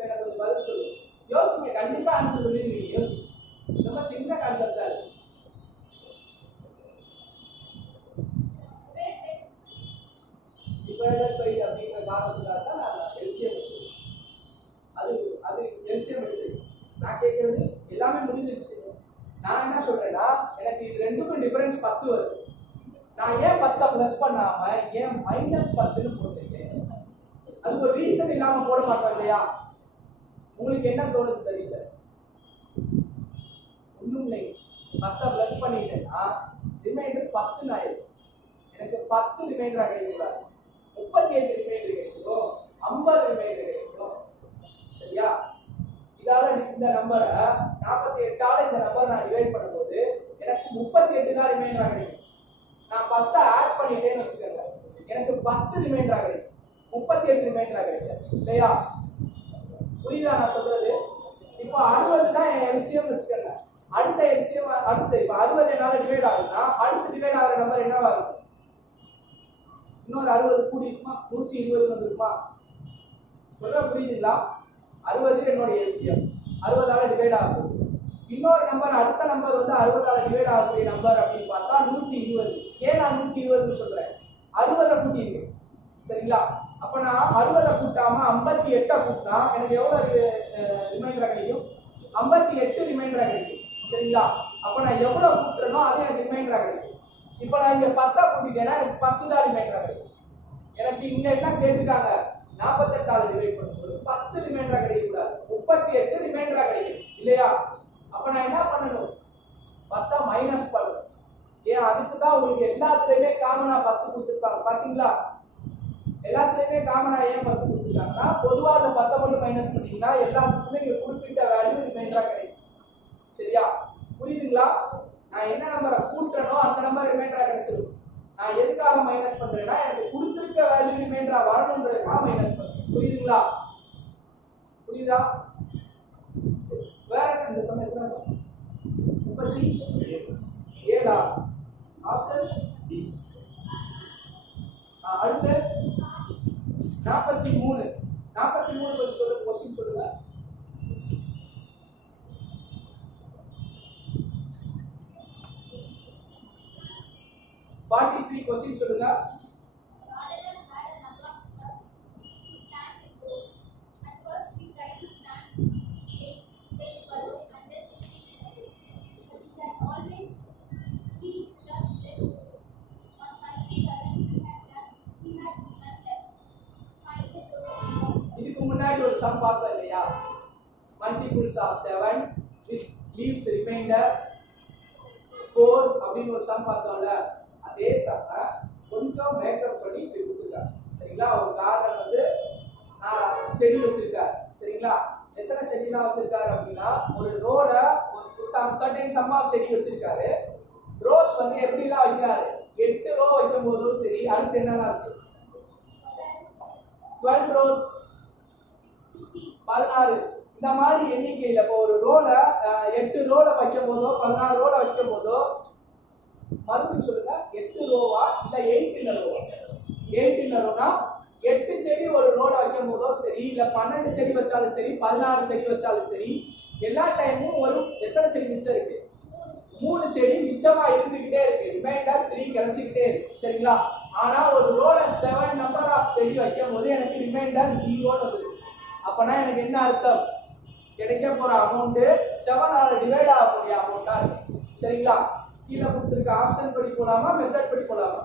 எனக்கு கொஞ்சம் பதில் சொல்லு. யோசிங்க, கண்டிப்பா ஆன்சர் சொல்லிடுவீங்க. யோசிங்க, ரொம்ப சின்ன கான்செப்ட் தான் இது. டிவைடட் பை அப்படிங்கிற காரணத்துக்காக தான் நான் எல்சிஎம் எடுத்தேன். அது எல்சிஎம் எடுத்தேன். நான் கேட்கறது எல்லாமே முடிஞ்சிருச்சு. நான் என்ன சொல்றேன்னா, எனக்கு இது ரெண்டுக்கும் டிஃபரன்ஸ் 10 வருது, நான் ஏன் 10 பிளஸ் பண்ணாம ஏன் மைனஸ் 10ன்னு போட்டிருக்கேன்? அது ஒரு ரீசன் இல்லாம போட மாட்டோம் இல்லையா? உங்களுக்கு என்ன தோணுது இந்த ரீசன்? ஒன்றும் இல்லை, 10 பிளஸ் பண்ணிட்டேன்னா ரிமைண்டர் 10 ஆயிடும். எனக்கு 10 ரிமைண்டரா கிடைக்கக்கூடாது, 38 ரிமைண்டர் கிடைக்கும், 50 ரிமைண்டர் கிடைக்கும். சரியா? இதால இந்த நம்பரை 48ஆல இந்த நம்பர் நான் டிவைட் பண்ணும்போது எனக்கு 38 தான் ரிமைண்டரா கிடைக்கும். நான் 10 ஆட் பண்ணிட்டேன்னு வச்சுக்கோங்க, எனக்கு 10 ரிமைண்டரா கிடைக்கும், 38 ரிமைண்டரா கிடைக்காது இல்லையா? புரியுதா நான் சொல்றது? இப்போ 60 தான் என் எல்சிஎம் வச்சுக்கோங்க. அடுத்த எல்சிஎம் அடுத்து இப்போ 60 என்னால டிவைட் ஆகுதுன்னா அடுத்து டிவைட் ஆகிற நம்பர் என்னவா இருக்கும்? இன்னொரு 60 கூடி இருக்குமா? 120 வந்துருக்குமா? சொல்ற புரியுதுங்களா? 60 என்னோட எல்சிஎம், 60ஆல டிவைட் ஆகுது. இன்னொரு நம்பர், அடுத்த நம்பர் வந்து 60ஆல டிவைட் ஆகக்கூடிய நம்பர் அப்படின்னு பார்த்தா 120. ஏன் நான் 120 சொல்றேன்? 60 கூட்டிருக்கேன். சரிங்களா? அப்ப நான் 60 கூட்டாம 58 கூட்டினா எனக்கு எவ்வளவு ரிமைண்டரா கிடைக்கும்? 58 ரிமைண்டரா கிடைக்கும். சரிங்களா? அப்ப நான் எவ்வளவு கூட்டுறனோ அது எனக்கு ரிமைண்டரா கிடைக்கும். இப்ப நான் இங்க 10 கூட்டிட்டேன்னா எனக்கு 10 தான் ரிமைண்டரா கிடைக்கும். எனக்கு இங்க என்ன கேட்டிருக்காங்க? 48ஆல டிவைட் பண்ணும்போது 10 ரிமைண்டரா கிடைக்கக்கூடாது, 38 ரிமைண்டரா கிடைக்கும் இல்லையா? அப்ப நான் என்ன பண்ணணும்? 10 மைனஸ் பண்ணணும். ஏன்? அதுக்கு தான் உங்களுக்கு எல்லாத்துலயுமே காமனா 10 கொடுத்துருப்பாங்க. பாத்தீங்களா? எல்லாத்துலயுமே காமனா ஏன் 10 கொடுத்துருக்காங்கன்னா, பொதுவா அந்த 10 மட்டும் மைனஸ் பண்ணீங்கன்னா எல்லாத்துக்குமே இங்க குறிப்பிட்ட வேல்யூ ரிமைண்டரா கிடைக்கும். சரியா? புரியுதுங்களா? நான் என்ன நம்பரை கூட்டுறனோ அந்த நம்பர் ரிமைண்டரா கிடைச்சிடும். நான் எதுக்காக மைனஸ் பண்றேன்னா, எனக்கு கொடுத்திருக்க வேல்யூ ரிமைண்டரா வரணும்ன்றதுக்காக மைனஸ் பண்றேன். புரியுதுங்களா? புரியுதா? வேற இந்த சமயத்துல 37 ஆப்ஷன் டி. அடுத்து 43. 43 பத்தி சொல்லுங்க, क्वेश्चन சொல்லுங்க. क्वेश्चन சொல்லுங்க. இதுக்கு முன்னாடி ஒரு சம் பார்த்தோம் இல்லையா? Multiples of 7 with leaves remainder 4 அப்படின்னு ஒரு சம் பார்த்தோம்ல. அதே சம்ம கொஞ்சம் மேக்கப் பண்ணி இப்படி கொடுத்துருக்காங்க. சரிங்களா? ஒரு கார்டன் வந்து நான் செடி வச்சிருக்காரு. சரிங்களா? எத்தனை செடிலாம் வச்சிருக்காரு அப்படின்னா ஒரு ரோல ஒரு சர்டன் சம் ஆஃப் செடி வச்சிருக்காரு. ரோஸ் வந்து எப்படிலாம் வைக்கிறாரு 8 ரோ வைக்கும் போதும் சரி. அடுத்து என்னலாம் இருக்கு 12 ரோஸ் 16 இந்த மாதிரி எண்ணிக்கையில இப்போ ஒரு ரோல 8 ரோல வைக்கும் போதோ 16 ரோல வைக்கும் போதோ மறுபடியும் சொல்லுங்க 8 ரோவா இல்ல 8 in a row 8 in a rowனா 8 செடி ஒரு ரோல வைக்கும் போதோ சரி இல்ல 12 செடி வச்சாலும் சரி 16 செடி வச்சாலும் சரி எல்லா டைமும் ஒரு எத்தனை செடி மிச்சம் இருக்கு 3 செடி மிச்சமா இருந்துகிட்டே இருக்கு. ரிமைண்டர் 3 கிடைச்சிக்கிட்டே இருக்கு சரிங்களா. ஆனா ஒரு ரோல 7 நம்பர் ஆஃப் செடி வைக்கும் போது எனக்கு ரிமைண்டர் 0ன்னு வந்துருச்சு. அப்பனா எனக்கு என்ன அர்த்தம் கிடைக்க போற அமௌண்ட் 7 ஆல டிவைட் ஆகக்கூடிய அமௌண்டா இருக்கு சரிங்களா. கீழே கொடுத்திருக்க ஆப்ஷன் படி போலாமா மெத்தட் படி போலாமா?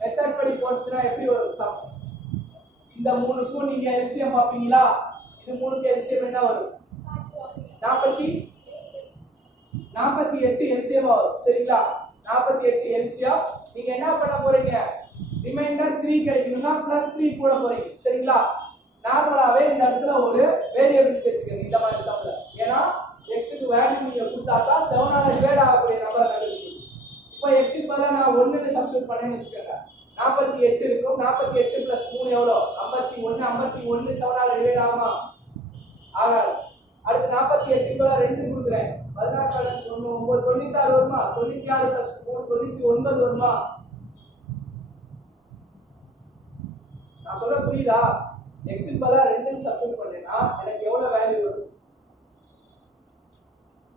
மெத்தட் படி போச்சுன்னா எப்படி வரும் சம்? இந்த மூணுக்கும் நீங்க எல்சிஎம் பாப்பீங்களா? இது மூணுக்கு எல்சிஎம் என்ன வரும் 48 எல்சிஎம் வரும் சரிங்களா. 48 எல்சிஎம் நீங்க என்ன பண்ண போறீங்க ரிமைண்டர் 3 கிடைக்கணும்னா +3 போட போறீங்க சரிங்களா. நார்மலாவே இந்த இடத்துல ஒரு வேரியபிள் சேர்த்துக்கங்க இந்த மாதிரி சம்ல. ஏன்னா x க்கு வேல்யூ நீங்க கொடுத்தாட்டா 7 ஆல டிவைட் ஆகக்கூடிய நம்பர் கண்டுபிடிக்கணும். இப்போ x க்கு பதிலா நான் 1 ன்னு சப்ஸ்டிட்யூட் பண்ணேன்னு வெச்சுக்கங்க 48 இருக்கும். 48 + 3 எவ்வளவு 51. 51 7 ஆல டிவைட் ஆகுமா? ஆகாது. அடுத்து 48 க்கு பதிலா 2 கொடுக்குறேன் 16 + 1 9 96 வருமா? 96 + 3 99 வருமா? நான் சொல்ல புரியுதா? x க்கு பதிலா 2 ன்னு சப்ஸ்டிட்யூட் பண்ணேனா எனக்கு எவ்வளவு வேல்யூ வரும்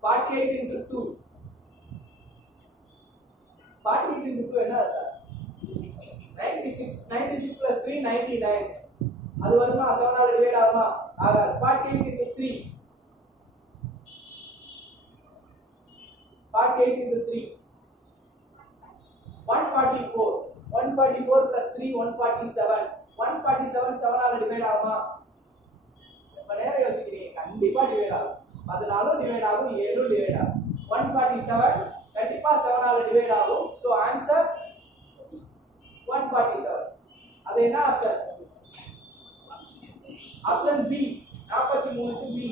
48 into 2 48 into 2 என்ன அர்த்தம் 96 96 + 3 99 அது வருமா 7 ஆல டிவைட் ஆகுமா? ஆகாது. 48 into 3 48 into 3 144 144 + 3 147 147 7 ஆல டிவைட் ஆகுமா? இப்ப நேரா யோசிக்கிறீங்க கண்டிப்பா டிவைட் ஆகும். 14 டிவைட் ஆகும் 7 டிவைட் ஆகும். 147 கண்டிப்பா 7 ஆல டிவைட் ஆகும். So answer 147. அது என்ன ஆப்ஷன்? ஆப்ஷன் பி 43 க்கு பி.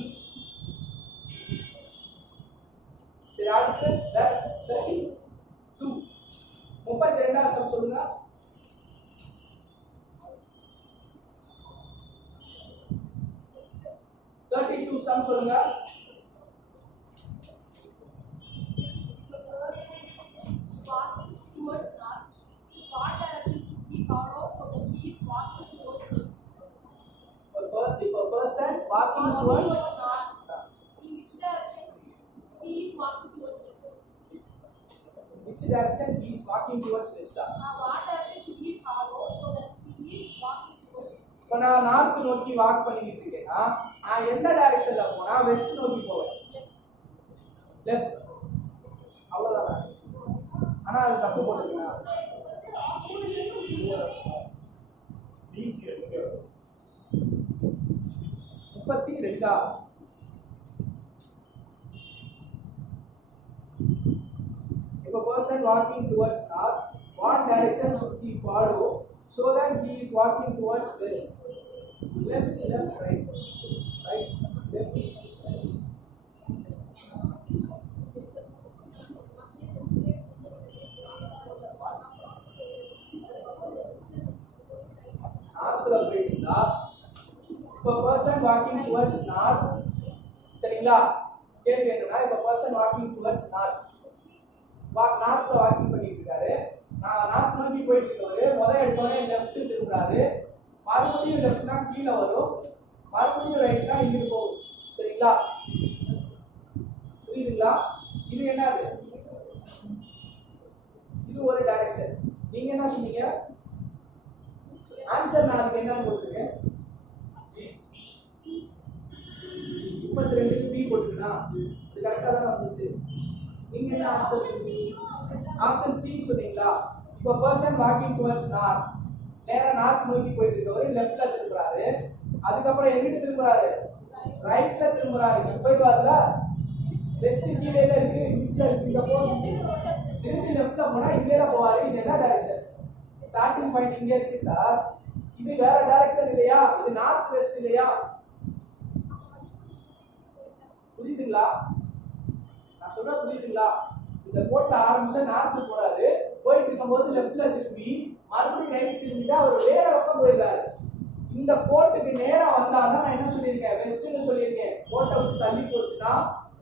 சரி அடுத்து 32 32 சம் சொல்லுங்க. 32 சம் சொல்லுங்க. Walking towards north. What direction should we follow so that he is walking towards west? If a person walking towards north, in which direction he is walking towards west? which direction he is walking towards west? What direction should we follow so that he is walking towards west? இப்போ நான் நார்த் நோக்கி வாக் பண்ணிட்டு இருக்கேன்னா நான் எந்த டைரக்ஷன்ல போனா வெஸ்ட் நோக்கி போவேன் லெஃப்ட் அவ்வளவுதான். ஆனா அது தப்பு போட்டுருக்கேன். Easier, sure. 32 If a person walking towards north, what direction should he follow so that he is walking towards west? Left, left, right, right, left. If a person walking towards north, சரிங்களா கேள்வி என்னன்னா if a person walking towards north நார்த்ல வாக்கிங் பண்ணிட்டு இருக்காரு. நான் நார்த் நோக்கி போயிட்டு இருக்கவரு முதல்ல எடுத்தோடனே லெஃப்ட் திரும்புறாரு. மறுபடியும் லெஃப்ட்னா கீழே வரும், மறுபடியும் ரைட்னா இங்க போகும். சரிங்களா புரியுதுங்களா? இது என்னது? இது ஒரு டைரக்ஷன். நீங்க என்ன சொன்னீங்க? ஆன்சர் நான் அதுக்கு என்ன போட்டுருக்கேன் 32க்கு பி போட்டுருக்கா? இது கரெக்டா தானே வந்துச்சு? நீங்க என்ன ஆன்சர் சொன்னீங்க? ஆப்ஷன் சி சொன்னீங்களா? if a person walking towards north நேரா நார்த் நோக்கி போயிட்டு இருக்கவர் லெஃப்ட்ல திரும்புறாரு, அதுக்கப்புறம் எங்கிட்டு திரும்புறாரு? ரைட்ல திரும்புறாரு. இங்க போய் பாருல வெஸ்ட் கீழே இருக்கு, இங்க இருக்கு, இங்க போகும். திரும்பி லெஃப்ட்ல போனா இங்கேல போவாரு. இது என்ன டைரக்ஷன்? ஸ்டார்டிங் பாயிண்ட் இங்க இருக்கு சார். இது வேற டைரக்ஷன் இல்லையா? இது நார்த் வெஸ்ட் இல்லையா? புரியுதுங்களா? நான் சொல்ற புரியுதுங்களா? இந்த கோட்ல ஆரம்பிச்சா நார்த்து போறாரு, போயிட்டு இருக்கும்போது லெஃப்ட்ல திரும்பி மறுபடியும் ரைட் திரும்பிட்டு அவர் வேற பக்கம் போயிருக்காரு. இந்த கோட்டுக்கு நேரா வந்தாதான் நான் என்ன சொல்லியிருக்கேன், வெஸ்ட்னு சொல்லியிருக்கேன். கோட்டை விட்டு தள்ளி போச்சுன்னா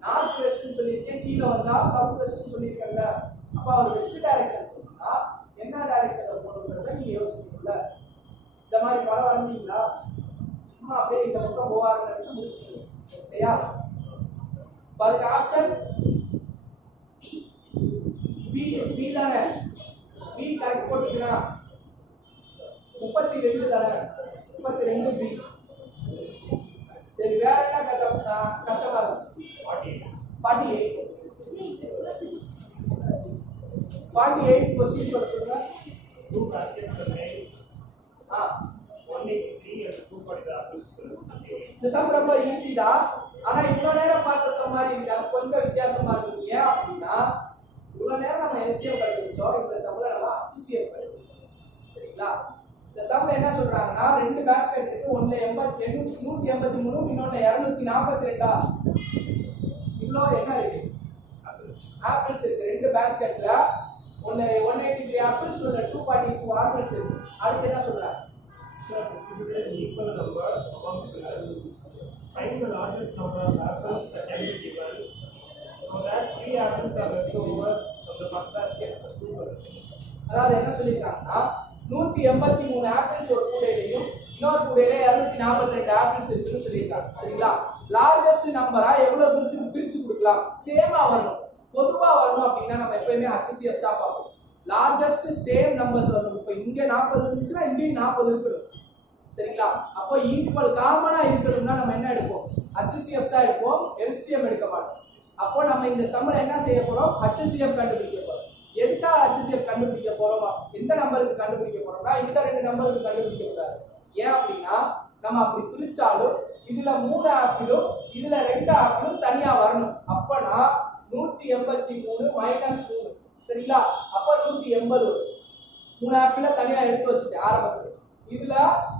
நார்த் வெஸ்ட்னு சொல்லியிருக்கேன், கீழே வந்தா சவுத் வெஸ்ட்னு சொல்லியிருக்கேன்ல. அப்ப அவர் வெஸ்ட் டைரக்ஷன் சொன்னா என்ன டைரக்ஷன்ல போகணுங்கிறத நீங்க யோசிக்கணும்ல. இந்த மாதிரி படம் வரைஞ்சீங்களா? சும்மா அப்படியே இந்த பக்கம் போவாருன்னு நினைச்சு முடிச்சுட்டு இல்லையா? அதுக்கு ஆப்ஷன் பி. பி தானே? பி கரெக்ட் போட்டுக்கிறா. 32 தானே? 32 பி. சரி, வேற என்ன கஷ்டமா இருக்கு? 48 கொஸ்டின் சொல்லுங்க. 2 baskets are made. 183 and 240 apples. இந்த சம் ரொம்ப ஈஸி தான். ஆனா இவ்வளவு நேரம் பார்த்த சம் மாதிரி இருக்கு, அது கொஞ்சம் வித்தியாசமா இருக்கு. ஏன் அப்படின்னா இவ்வளவு நேரம் நம்ம எல்சிஎம் கண்டுபிடிச்சோம், இந்த சம்ல நம்ம ஹெச்சிஎஃப் கண்டுபிடிச்சோம். சரிங்களா? இந்த சம் என்ன சொல்றாங்கன்னா, ரெண்டு பாஸ்கெட் இருக்கு, ஒண்ணுல 183 இன்னொன்னு 242. இவ்வளோ என்ன இருக்கு? ஆப்பிள்ஸ் இருக்கு. ரெண்டு பாஸ்கெட்ல ஒன்னு 183 ஆப்பிள்ஸ், ஒன்னு 242 ஆப்பிள்ஸ் இருக்கு. அதுக்கு என்ன சொல்றாங்க? Distributed in equal number among children. Find the largest number of apples that can be given, so that 3 apples are left over from the first basket for 2 for the second. அதாவது என்ன சொல்லிருக்காங்கன்னா, 183 ஆப்பிள்ஸ் ஒரு கூடையிலையும் இன்னொரு கூடையில 242 ஆப்பிள்ஸ் இருக்குன்னு சொல்லியிருக்காங்க. சரிங்களா? லார்ஜஸ்ட் நம்பரா எவ்வளவு தூரத்துக்கு பிரிச்சு கொடுக்கலாம்? சேமா வரணும், பொதுவா வரணும். அப்படின்னா நம்ம எப்பயுமே HCF தான் பார்ப்போம். லார்ஜஸ்ட் சேம் நம்பர்ஸ் வரணும். இப்போ இங்க 40 இருந்துச்சுன்னா இங்கேயும் 40 இருக்கணும். சரிங்களா? அப்போ ஈக்குவல் காமனா இருக்கணும்னா நம்ம என்ன எடுப்போம்? HCF தான் எடுப்போம், LCM எடுக்க மாட்டோம். அப்போ நம்ம இந்த சம்ல என்ன செய்ய போறோம்? HCF கண்டுபிடிக்க போறோம். எதுக்காக HCF கண்டுபிடிக்க போறோம்? எந்த நம்பருக்கு கண்டுபிடிக்க போறோம்னா இந்த ரெண்டு நம்பருக்கு கண்டுபிடிக்க கூடாது. ஏன் அப்படின்னா நம்ம அப்படி பிரிச்சாலும் இதுல 3 ஆப்பிளும் இதுல 2 ஆப்பிளும் தனியா வரணும். அப்பனா 183 மைனஸ் 3. சரிங்களா? அப்ப 180 வரும். 3 ஆப்பிள தனியா எடுத்து வச்சுட்டேன் ஆரம்பத்துல. இதுல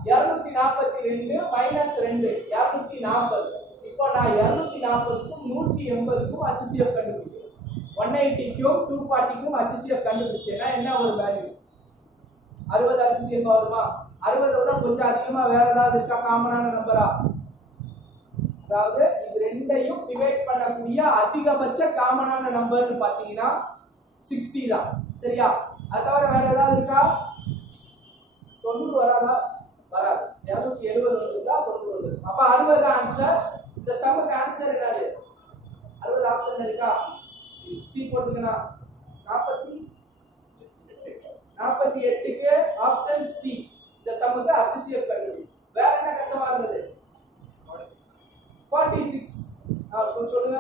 242 மைனஸ் 2 240. இப்போ நான் 240க்கும் 180க்கும் HCF கண்டுபிடிக்கிறேன். 180க்கும் 240க்கும் HCF கண்டுபிடிச்சேன்னா என்ன ஒரு வேல்யூ? 60 HCF வருமா? 60 விட கொஞ்சம் அதிகமா வேற ஏதாவது இருக்கா காமனான நம்பரா? அதாவது இது ரெண்டையும் டிவைட் பண்ணக்கூடிய அதிகபட்ச காமனான நம்பர்னு பாத்தீங்கன்னா 60 தான். சரியா? அது தவிர வேற ஏதாவது இருக்கா? 90 வராதா? வராது. 270 வந்துட்டா 90 வருது. அப்ப 60 ஆன்சர். இந்த சம்முக்கு ஆன்சர் என்னது? 60 ஆப்ஷன் இருக்கா? சி போட்டுக்கனா. 48க்கு ஆப்ஷன் சி. இந்த சம்முக்கு HCF கண்டுபிடி. வேற என்ன கஷ்டமா இருந்தது? 46. சொல்லுங்க.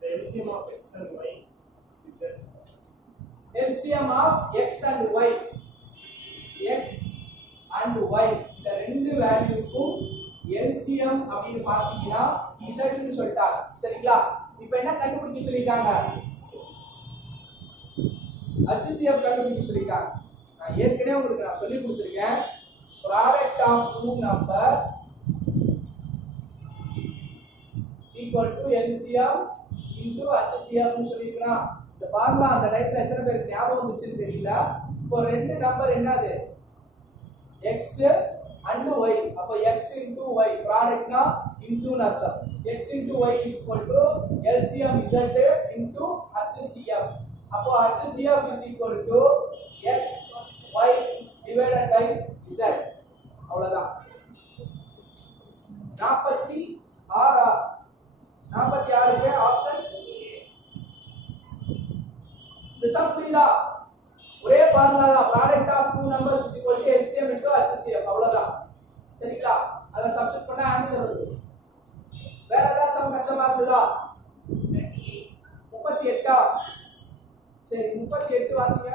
The LCM of x and y is that LCM of x and y. x and y இந்த ரெண்டு வேல்யூக்கும் LCM அப்படின்னு பாத்தீங்கன்னா z ன்னு சொல்லிட்டாங்க. சரிங்களா? இப்போ என்ன கண்டுபிடிக்க சொல்லிருக்காங்க? HCF கண்டுபிடிக்க சொல்லிருக்காங்க. நான் ஏற்கனவே உங்களுக்கு நான் சொல்லி கொடுத்திருக்கேன். product of two numbers equal to LCM into HCF ன்னு சொல்லிருக்கான். இந்த ஃபார்முலா அந்த டைம்ல எத்தனை பேருக்கு ஞாபகம் வந்துச்சுன்னு தெரியல. இப்போ ரெண்டு நம்பர் என்னது? x and y. அப்ப x into y ப்ராடக்ட்னா into அர்த்தம். x into y is equal to LCM z into HCF. அப்போ HCF is equal to x y divided by z. அவ்வளவுதான். 46க்கு ஆப்ஷன் இந்த சம் புரியுதா? ஒரே ஃபார்முலா தான். Product of two numbers is equal to LCM into HCF. அவ்வளவுதான். சரிங்களா? அத சப்ஸ்டிட் பண்ணா ஆன்சர் வருது. வேற ஏதாவது சம் கஷ்டமா இருக்குதா? 38. சரி, 38 வாசிங்க.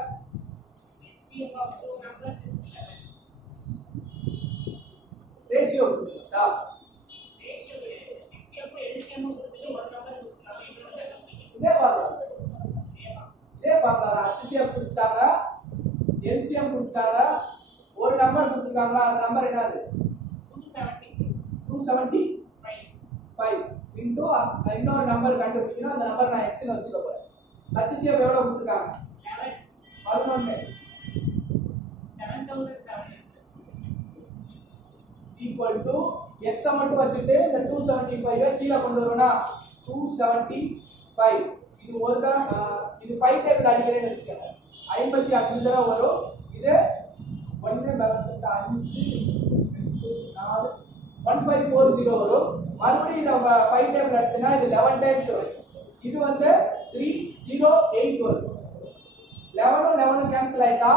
HCF of two numbers is 11. Ratio கொடுத்தா Ratio HCF LCM கொடுத்துட்டு ஒரு நம்பர் கொடுத்தாங்க, இன்னொரு நம்பர். இதே பார்க்கலாம். HCF கொடுத்தாங்க, LCM கொடுத்தாங்க, ஒரு நம்பர் கொடுத்தாங்க. அந்த நம்பர் என்னது? 270. 275. இன்டூ இன்னொரு நம்பர் கண்டுபிடிக்கணும். அந்த நம்பர் நான் எக்ஸ்னு வச்சுக்க போறேன். HCF எவ்வளவு கொடுத்துருக்காங்க? 11 7,700 ஈக்குவல் டு x மட்டும் வச்சுட்டு இந்த 275 கீழே கொண்டு வரணும்னா 275. இது ஒரு தான் இது 5 டேபிள் அடிக்கிறேன்னு வச்சுக்கோங்க. 55 தடவை வரும். இது 1 பேலன்ஸ் 5 4 1540 வரும். மறுபடியும் இத 5 டேபிள் அடிச்சனா இது 11 டைம்ஸ் வரும். இது வந்து 308 வரும். 11 கேன்சல் ஆயிட்டா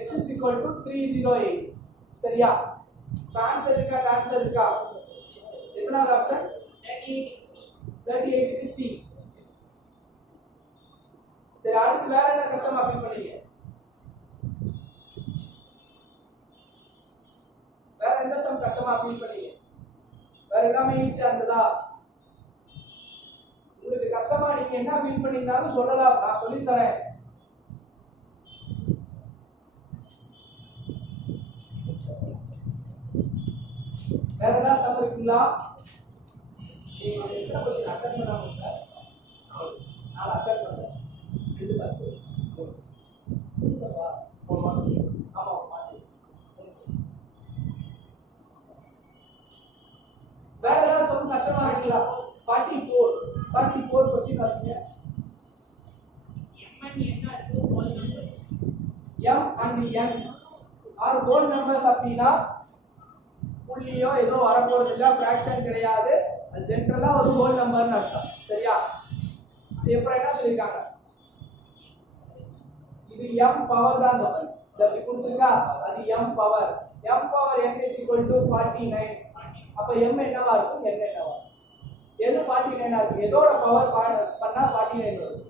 x is equal to 308. சரியா? ஆன்சர் இருக்கா? ஆன்சர் இருக்கா? எத்தனாவது ஆப்ஷன்? 38 க்கு C. சரி, அடுத்து வேற என்ன கஷ்டமா ஃபீல் பண்ணீங்க? வேற எந்த சம் கஷ்டமா ஃபீல் பண்ணீங்க? வேற எல்லாமே ஈஸியா இருந்ததா? உங்களுக்கு கஷ்டமா நீங்க என்ன ஃபீல் பண்ணீங்கனாலும் சொல்லலாம், நான் சொல்லி தரேன். வேற ஏதாவது சம் இருக்குங்களா? நீங்க எத்தனை क्वेश्चन அட்டெண்ட் பண்ணாம? 4 அட்டெண்ட் பண்ணேன். 2 தப்பு. 3 தப்பா? ஆமா மாட்டி. வேற ஏதாவது சம் கஷ்டமா இருக்குங்களா? 44 क्वेश्चन வாசிங்க. M and N are two whole numbers. M and N are whole numbers அப்படினா புள்ளியோ ஏதோ வரப்போறது இல்ல, ஃபிராக்ஷன் கிடையாது, அது ஜெனரலா ஒரு ஹோல் நம்பர்னு அர்த்தம். சரியா? அப்புறம் என்ன சொல்லிருக்காங்க? இது m பவர் தான் நம்பர். இப்படி கொடுத்திருக்கா, அது m power. m power n is equal to 49. அப்ப m என்னவா இருக்கும்? n என்னவா? எது 49 ஆகும்? எதோட பவர் பண்ணா 49 வரும்?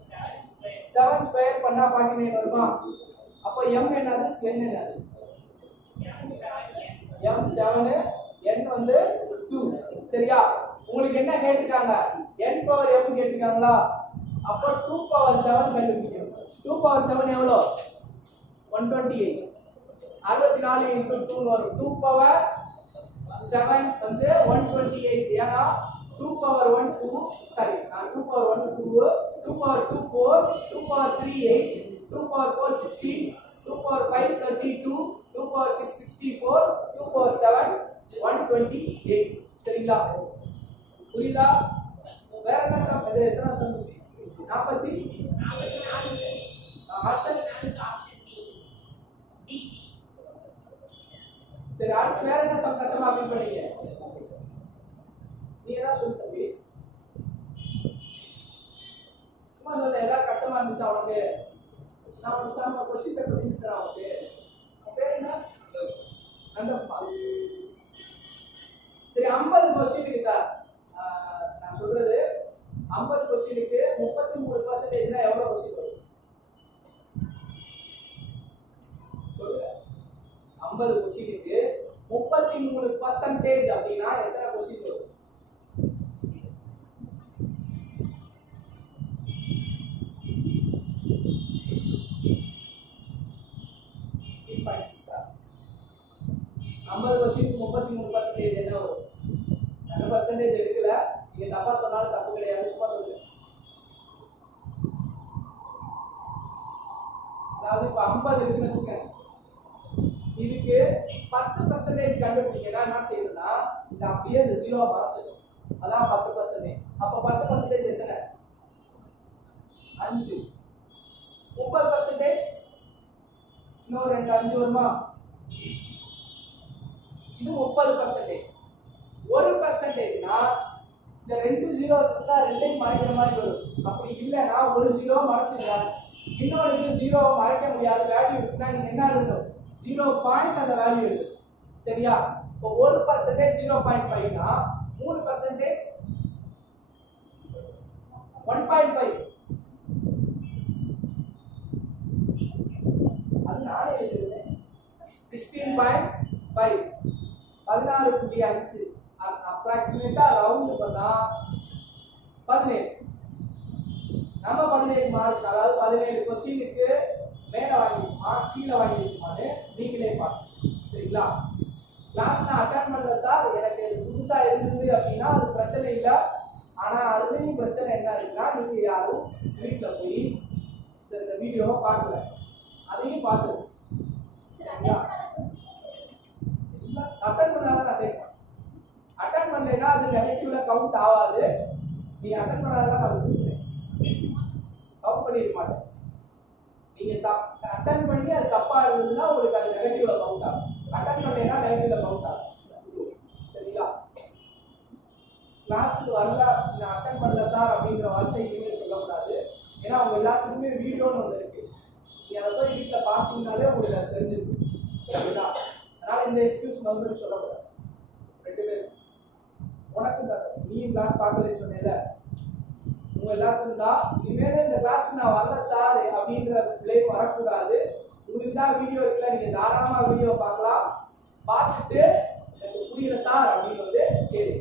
7 ஸ்கொயர் பண்ணா 49 வருமா? அப்ப m என்னது? n என்னது? m7, n வந்து 2. சரியா? உங்களுக்கு என்ன கேட்டிருக்காங்க? n power m கேட்டிருக்காங்களா? அப்ப 2 பவர் 7 கண்டுபிடிக்கணும். 2 பவர் 7 எவ்வளவு? 128. 64 into 2 வரும். 2 பவர் 7 வந்து 128. ஏனா 2 power 1 2 sorry 2 power 1 2, 2 power 2 4, 2 power 3 8, 2 power 4 16, 2 power 5 32, 2 power 6 64, 2 power 7 128. சரிங்களா? புரியுதா? வேற என்ன சம்? இது எத்தனை சம்? 44. Option D. சரி, அடுத்து வேற என்ன சம் கஷ்டமா ஃபீல் பண்ணீங்க? நீ ஏதாவது சொல்லு தம்பி. சும்மா சொல்ல, ஏதாவது கஷ்டமா இருந்துச்சா உனக்கு? நான் ஒரு சம் क्वेश्चन பேப்பர் எழுதிக்கிறேன் உனக்கு. பேர் என்ன? நந்தப்பா. சரி, 50 क्वेश्चन சார். நான் சொல்றது 50 क्वेश्चनக்கு 33% னா எவ்வளவு क्वेश्चन வரும்? சொல்லுங்க. 50 क्वेश्चनக்கு 33% அப்படினா எத்தனை क्वेश्चन வரும்? ஐம்பது வருஷத்துக்கு 33% என்ன வரும்? 2% எடுக்கல. நீங்க தப்பா சொன்னாலும் தப்பு கிடையாது, சும்மா சொல்லுங்க. அதாவது இப்ப 50 இருக்குன்னு வச்சுக்கோங்க. இதுக்கு 10% கண்டுபிடிக்கனா என்ன செய்யணும்னா இந்த அப்படியே இந்த 0 மறைச்சிடணும். அதான் 10%. அப்ப 10% எத்தனை? 5. 30% இன்னொரு 2 5 வருமா? இது 30%. 1%னா இந்த 2 0 இருந்துச்சுன்னா ரெண்டையும் மறைக்கிற மாதிரி வரும். அப்படி இல்லைன்னா ஒரு 0 மறைச்சிடலாம். இன்னொருக்கு 0 மறைக்க முடியாத வேல்யூ இருக்குன்னா நீங்க என்ன எழுதணும்? 0 பாயிண்ட் அந்த வேல்யூ இருக்கு. சரியா? இப்போ 1% 0.5னா 3% 1.5. அது நானே எழுதுறேன். 16.5 16.5 அப்ராக்சிமேட்டா ரவுண்ட் பண்ணா 17. நம்ம 17 மார்க், அதாவது 17 क्वेश्चनக்கு மேல வாங்கிருக்குமா கீழ வாங்கிருக்குமான்னு நீங்களே பாருங்க. சரிங்களா? கிளாஸ் நான் அட்டெண்ட் பண்ணல சார், எனக்கு இது புதுசா இருந்தது அப்படின்னா அது பிரச்சனை இல்ல. ஆனா அதுலயும் பிரச்சனை என்ன இருக்குன்னா நீங்க யாரும் வீட்டுல போய் இந்த வீடியோவை பார்க்கல, அதையும் பார்த்து எல்லாம் அட்டன் பண்ணாதான் நான் சேர்ப்பேன். அட்டன் பண்ணலைன்னா அது நெகட்டிவ்ல கவுண்ட் ஆகாது. நீ அட்டன் பண்ணாதான் நான் விட்டுருக்கேன், கவுண்ட் பண்ணிருக்க மாட்டேன். நீங்க அட்டன் பண்ணி அது தப்பா இருந்ததுன்னா உங்களுக்கு அது நெகட்டிவ்ல கவுண்ட் ஆகும். அட்டன் பண்ணலைன்னா நெகட்டிவ்ல கவுண்ட் ஆகும். சரிங்களா? கிளாஸுக்கு வரல, நான் அட்டன் பண்ணல சார் அப்படிங்கிற வார்த்தை இனிமேல் சொல்லக்கூடாது. ஏன்னா அவங்க எல்லாத்துக்குமே வீடியோன்னு ஒன்று இருக்கு. நீங்க அதை போய் வீட்டில் பார்த்தீங்கன்னாலே உங்களுக்கு அது தெரிஞ்சிருக்கு. சரிங்களா? அதனால இந்த எக்ஸ்கியூஸ் மறுபடியும் சொல்லக்கூடாது. 2 பேர் உனக்கும் தான், நீயும் கிளாஸ் பார்க்கலன்னு சொன்னேன்ல, உங்க எல்லாத்துக்கும் தான். இனிமேல் இந்த கிளாஸ்க்கு நான் வரல சார் அப்படின்ற பிளேம் வரக்கூடாது. உங்களுக்கு தான் வீடியோ இருக்குல்ல, நீங்க தாராளமா வீடியோ பார்க்கலாம். பார்த்துட்டு எனக்கு புரியல சார் அப்படின்னு வந்து கேள்வி.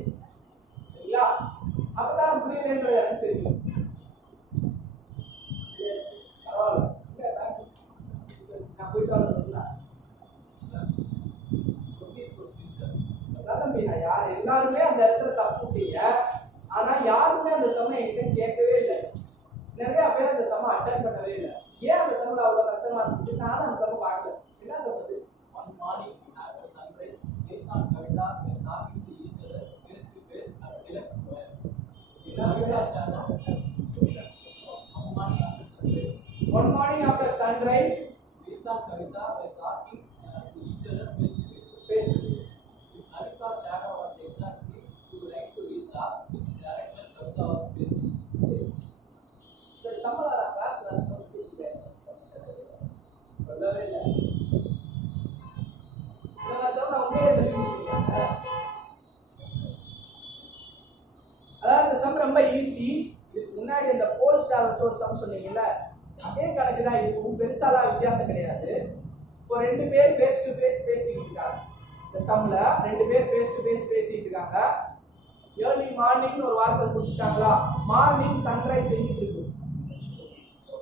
சரிங்களா? அப்பதான் புரியலன்றது எனக்கு தெரியும். பரவாயில்ல, நான் போயிட்டு வரல. தம்பி நான் யார் எல்லாருமே அந்த இடத்துல தப்புட்டீங்க. ஆனா யாருமே அந்த சமயம் என்கிட்ட கேட்கவே இல்லை. நிறைய பேர் அந்த சமம் அட்டன் பண்ணவே இல்லை. ஏன் அந்த சமம் அவ்வளவு கஷ்டமா இருந்துச்சு? நானும் அந்த சமம் பார்க்கல. என்ன சமத்து? One morning after sunrise, Kirtan Kavita were talking to each other face to face at Tilak Square. Kavita Shana. One morning after sunrise, Kirtan Kavita were talking to each other face to face. Kavita's shadow was exactly to right to Rita, which direction Kavita was facing. இந்த சமல கிளாஸ்ல சொல்லவே இல்லை. இந்த சமல உண்மையே சொல்லி கொடுத்துருக்காங்க. அதாவது இந்த சம் ரொம்ப ஈஸி. இதுக்கு முன்னாடி இந்த போல் ஸ்டார் வச்சு ஒரு சம் சொன்னீங்கல்ல, அதே கணக்கு தான். இதுவும் பெருசாலாம் வித்தியாசம் கிடையாது. இப்போ 2 பேர் ஃபேஸ் டு ஃபேஸ் பேசிட்டு இருக்காங்க. இந்த சம்ல 2 பேர் ஃபேஸ் டு ஃபேஸ் பேசிட்டு இருக்காங்க. ஏர்லி மார்னிங் ஒரு வார்த்தை கொடுத்துட்டாங்களா? மார்னிங் சன்ரைஸ் எங்கிட்டு இருக்கு?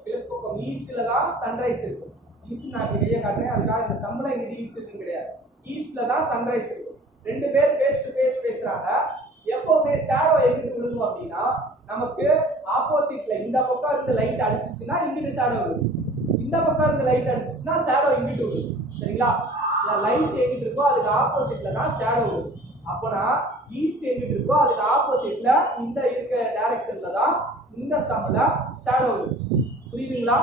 கிழக்கு ஈஸ்ட்ல தான் சன்ரைஸ் இருக்கும். ஈஸ்ட் நான் வெளியே காட்டுறேன், அதுக்காக இந்த சம்ல இங்க ஈஸ்ட் இருக்கு கிடையாது. ஈஸ்ட்ல தான் சன்ரைஸ் இருக்கும். 2 பேர் ஃபேஸ் டு ஃபேஸ் பேசுறாங்க. எப்பவுமே ஷேடோ எங்கிட்டு விழுகும் அப்படின்னா, நமக்கு ஆப்போசிட்ல இந்த பக்கம் இருந்து லைட் அடிச்சிச்சுன்னா இங்கிட்டு ஷேடோ விழுகும், இந்த பக்கம் இருந்து லைட் அடிச்சிச்சுன்னா ஷேடோ இங்கிட்டு விழுகும். சரிங்களா? லைட் எங்கிட்டு இருக்கோ அதுக்கு ஆப்போசிட்ல தான் ஷேடோ விழுகும். அப்போனா ஈஸ்ட் எங்கிட்டு இருக்கோ அதுக்கு ஆப்போசிட்ல இந்த இருக்க டைரக்ஷன்ல தான் இந்த சம்ல ஷேடோ விழுகும். புரியுதுங்களா?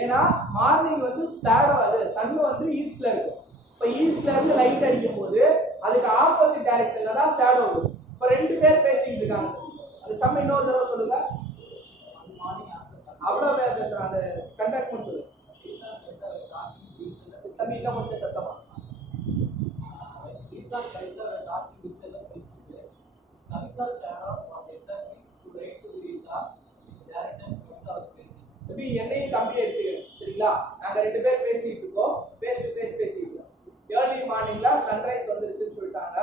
ஏன்னா மார்னிங் வந்து ஷேடோ, அது சன் வந்து ஈஸ்ட்ல இருக்கும். இப்போ ஈஸ்ட்ல இருந்து லைட் அடிக்கும் போது அதுக்கு ஆப்போசிட் டைரக்ஷன்ல தான் ஷேடோ வரும். இப்போ 2 பேர் பேசிட்டு இருக்காங்க. அது சம் இன்னொரு தடவை சொல்லுங்க. அவ்வளவு பேர் பேசுறாங்க. அந்த கண்டக்ட் பண்ணி சொல்லுங்க தம்பி, இன்னும் கொஞ்சம் சத்தமா. Kirtan Kavita were talking to each other face to face. Kavita's shadow was exactly to right to Rita, which direction Kavita was facing. தம்பி என்னையும் தம்பி எடுத்துக்கணும். சரிங்களா? நாங்க 2 பேர் பேசிட்டு இருக்கோம், ஃபேஸ் டு ஃபேஸ் பேசிட்டு இருக்கோம். ஏர்லி மார்னிங்ல சன்ரைஸ் வந்துருச்சுன்னு சொல்லிட்டாங்க.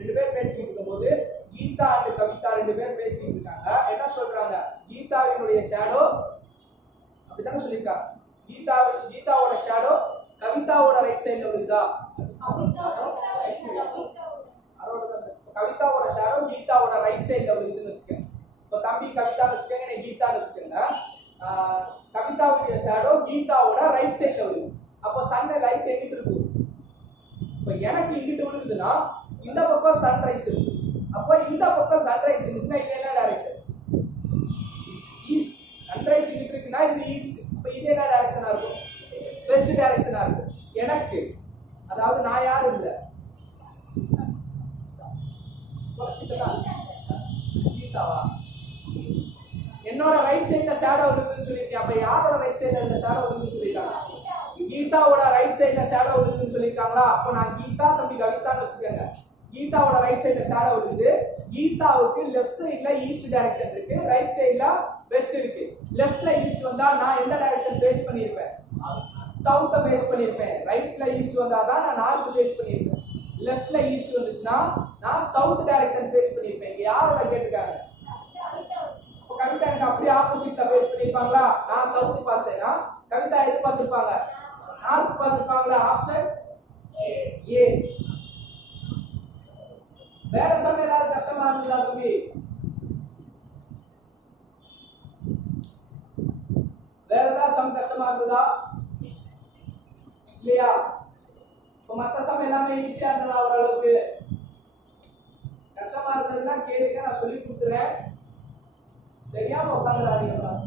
2 பேர் பேசிட்டு இருக்கும்போது கீதா அண்ட் கவிதா 2 பேர் பேசிட்டு இருக்காங்க. என்ன சொல்றாங்க? கீதாவினுடைய ஷேடோ, அப்படிதானே சொல்லியிருக்காங்க. கீதாவோட ஷேடோ கவிதாவோட ரைட் சைடுல வருதா? கவிதாவோட ஷேடோ கீதாவோட ரைட் சைடுல வருதுன்னு வச்சுக்கோங்க. இப்போ தம்பி கவிதான்னு வச்சுக்கோங்க, நீ கீதான்னு வச்சுக்கோங்க. கவிதாவுடைய ஷேடோ கீதாவோட ரைட் சைடுல வருது. அப்போ சன் லைட் எங்கிட்டு இருக்கும்? இப்போ எனக்கு இங்கிட்டு விழுகுதுன்னா இந்த பக்கம் சன்ரைஸ் இருக்கு. அப்போ இந்த பக்கம் சன்ரைஸ் இருந்துச்சுன்னா இது என்ன டைரக்ஷன்? ஈஸ்ட். சன்ரைஸ் இங்கிட்டு இருக்குன்னா இது ஈஸ்ட். அப்போ இது என்ன டைரக்ஷனா இருக்கும்? வெஸ்ட் டைரக்ஷனா இருக்கும். எனக்கு, அதாவது நான் யாரும் இல்லை, கீதாவா? என்னோட ரைட் சைடுல ஷேடோ இருக்குன்னு சொல்லியிருக்கேன். அப்ப யாரோட ரைட் சைடுல இந்த ஷேடோ இருக்குன்னு சொல்லியிருக்காங்க? கீதாவோட ரைட் சைடுல ஷேடோ இருக்குன்னு சொல்லியிருக்காங்களா? அப்போ நான் கீதா தம்பி கவிதான்னு வச்சுக்கோங்க. கீதாவோட ரைட் சைடுல ஷேடோ இருக்குது. கீதாவுக்கு லெஃப்ட் சைடுல ஈஸ்ட் டைரக்ஷன் இருக்கு, ரைட் சைடுல வெஸ்ட் இருக்கு. லெஃப்ட்ல ஈஸ்ட் வந்தா நான் எந்த டைரக்ஷன் ஃபேஸ் பண்ணியிருப்பேன்? சவுத்தை ஃபேஸ் பண்ணியிருப்பேன். ரைட்ல ஈஸ்ட் வந்தா தான் நான் நார்த் ஃபேஸ் பண்ணியிருப்பேன். லெஃப்ட்ல ஈஸ்ட் வந்துச்சுன்னா நான் சவுத் டைரக்ஷன் ஃபேஸ் பண்ணியிருப்பேன். இங்க யாரோட கேட்டிருக்காங்க? கவிதா எனக்கு அப்படியே ஆப்போசிட்ல ஃபேஸ் பண்ணிருப்பாங்களா? நான் சவுத் பார்த்தேன்னா கவிதா எது பார்த்திருப்பாங்க? நார்த் பார்த்திருப்பாங்களா? Option A. வேற சமயம் ஏதாவது கஷ்டமா இருந்ததா தம்பி? வேற ஏதாவது சம் கஷ்டமா இருந்ததா இல்லையா? இப்போ மற்ற சம் எல்லாமே ஈஸியா இருந்ததா ஓரளவுக்கு? கஷ்டமா இருந்ததுன்னா கேளுங்க, நான் சொல்லி கொடுத்துறேன். தெரியாம உட்காந்துடாதீங்க சார்.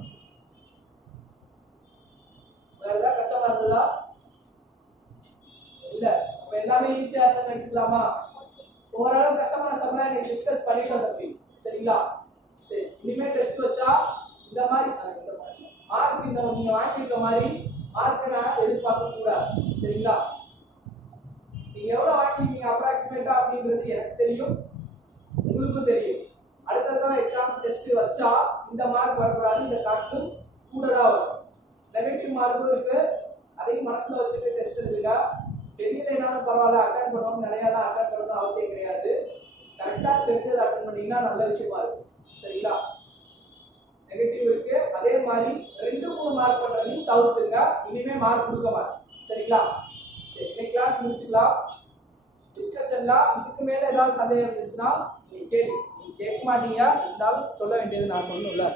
வேற ஏதாவது கஷ்டமா இருந்ததா? இல்ல. அப்ப எல்லாமே ஈஸியா இருந்தா எடுத்துக்கலாமா? ஓரளவு கஷ்டமான சம்லாம் நீங்க டிஸ்கஸ் பண்ணிட்டோம் தம்பி, சரிங்களா? சரி, இனிமே டெஸ்ட் வச்சா இந்த மாதிரி மார்க் இந்த நீங்க வாங்கியிருக்க மாதிரி மார்க் நான் எதிர்பார்க்க கூடாது, சரிங்களா? நீங்க எவ்வளவு வாங்கிருக்கீங்க அப்ராக்சிமேட்டா அப்படிங்கிறது எனக்கு தெரியும், உங்களுக்கும் தெரியும். அடுத்ததான் எக்ஸாம் டெஸ்ட் வச்சா இந்த மார்க் வரக்கூடாது, இந்த காட்டும் கூடதா வரும். நெகட்டிவ் மார்க்கும் இருக்கு, அதையும் மனசுல வச்சுட்டு டெஸ்ட் எழுதுங்க. தெரியலைனாலும் பரவாயில்ல, அட்டன் பண்ணுவோம். நிறையலாம் அட்டன் பண்ணணும்னு அவசியம் கிடையாது. கரெக்டா தெரிஞ்சதை அட்டன் பண்ணீங்கன்னா நல்ல விஷயமா இருக்கும், சரிங்களா? நெகட்டிவ் இருக்கு, அதே மாதிரி 2-3 மார்க் பண்றதையும் தவிர்த்துங்க. இனிமே மார்க் கொடுக்க மாட்டேன், சரிங்களா? சரி, இன்னைக்கு கிளாஸ் முடிச்சுக்கலாம். டிஸ்கஷன்லாம் இதுக்கு மேல ஏதாவது சந்தேகம் இருந்துச்சுன்னா நீங்க கேட்க மாட்டீங்க, இருந்தாலும் சொல்ல வேண்டியது நான் சொல்லணும்ல.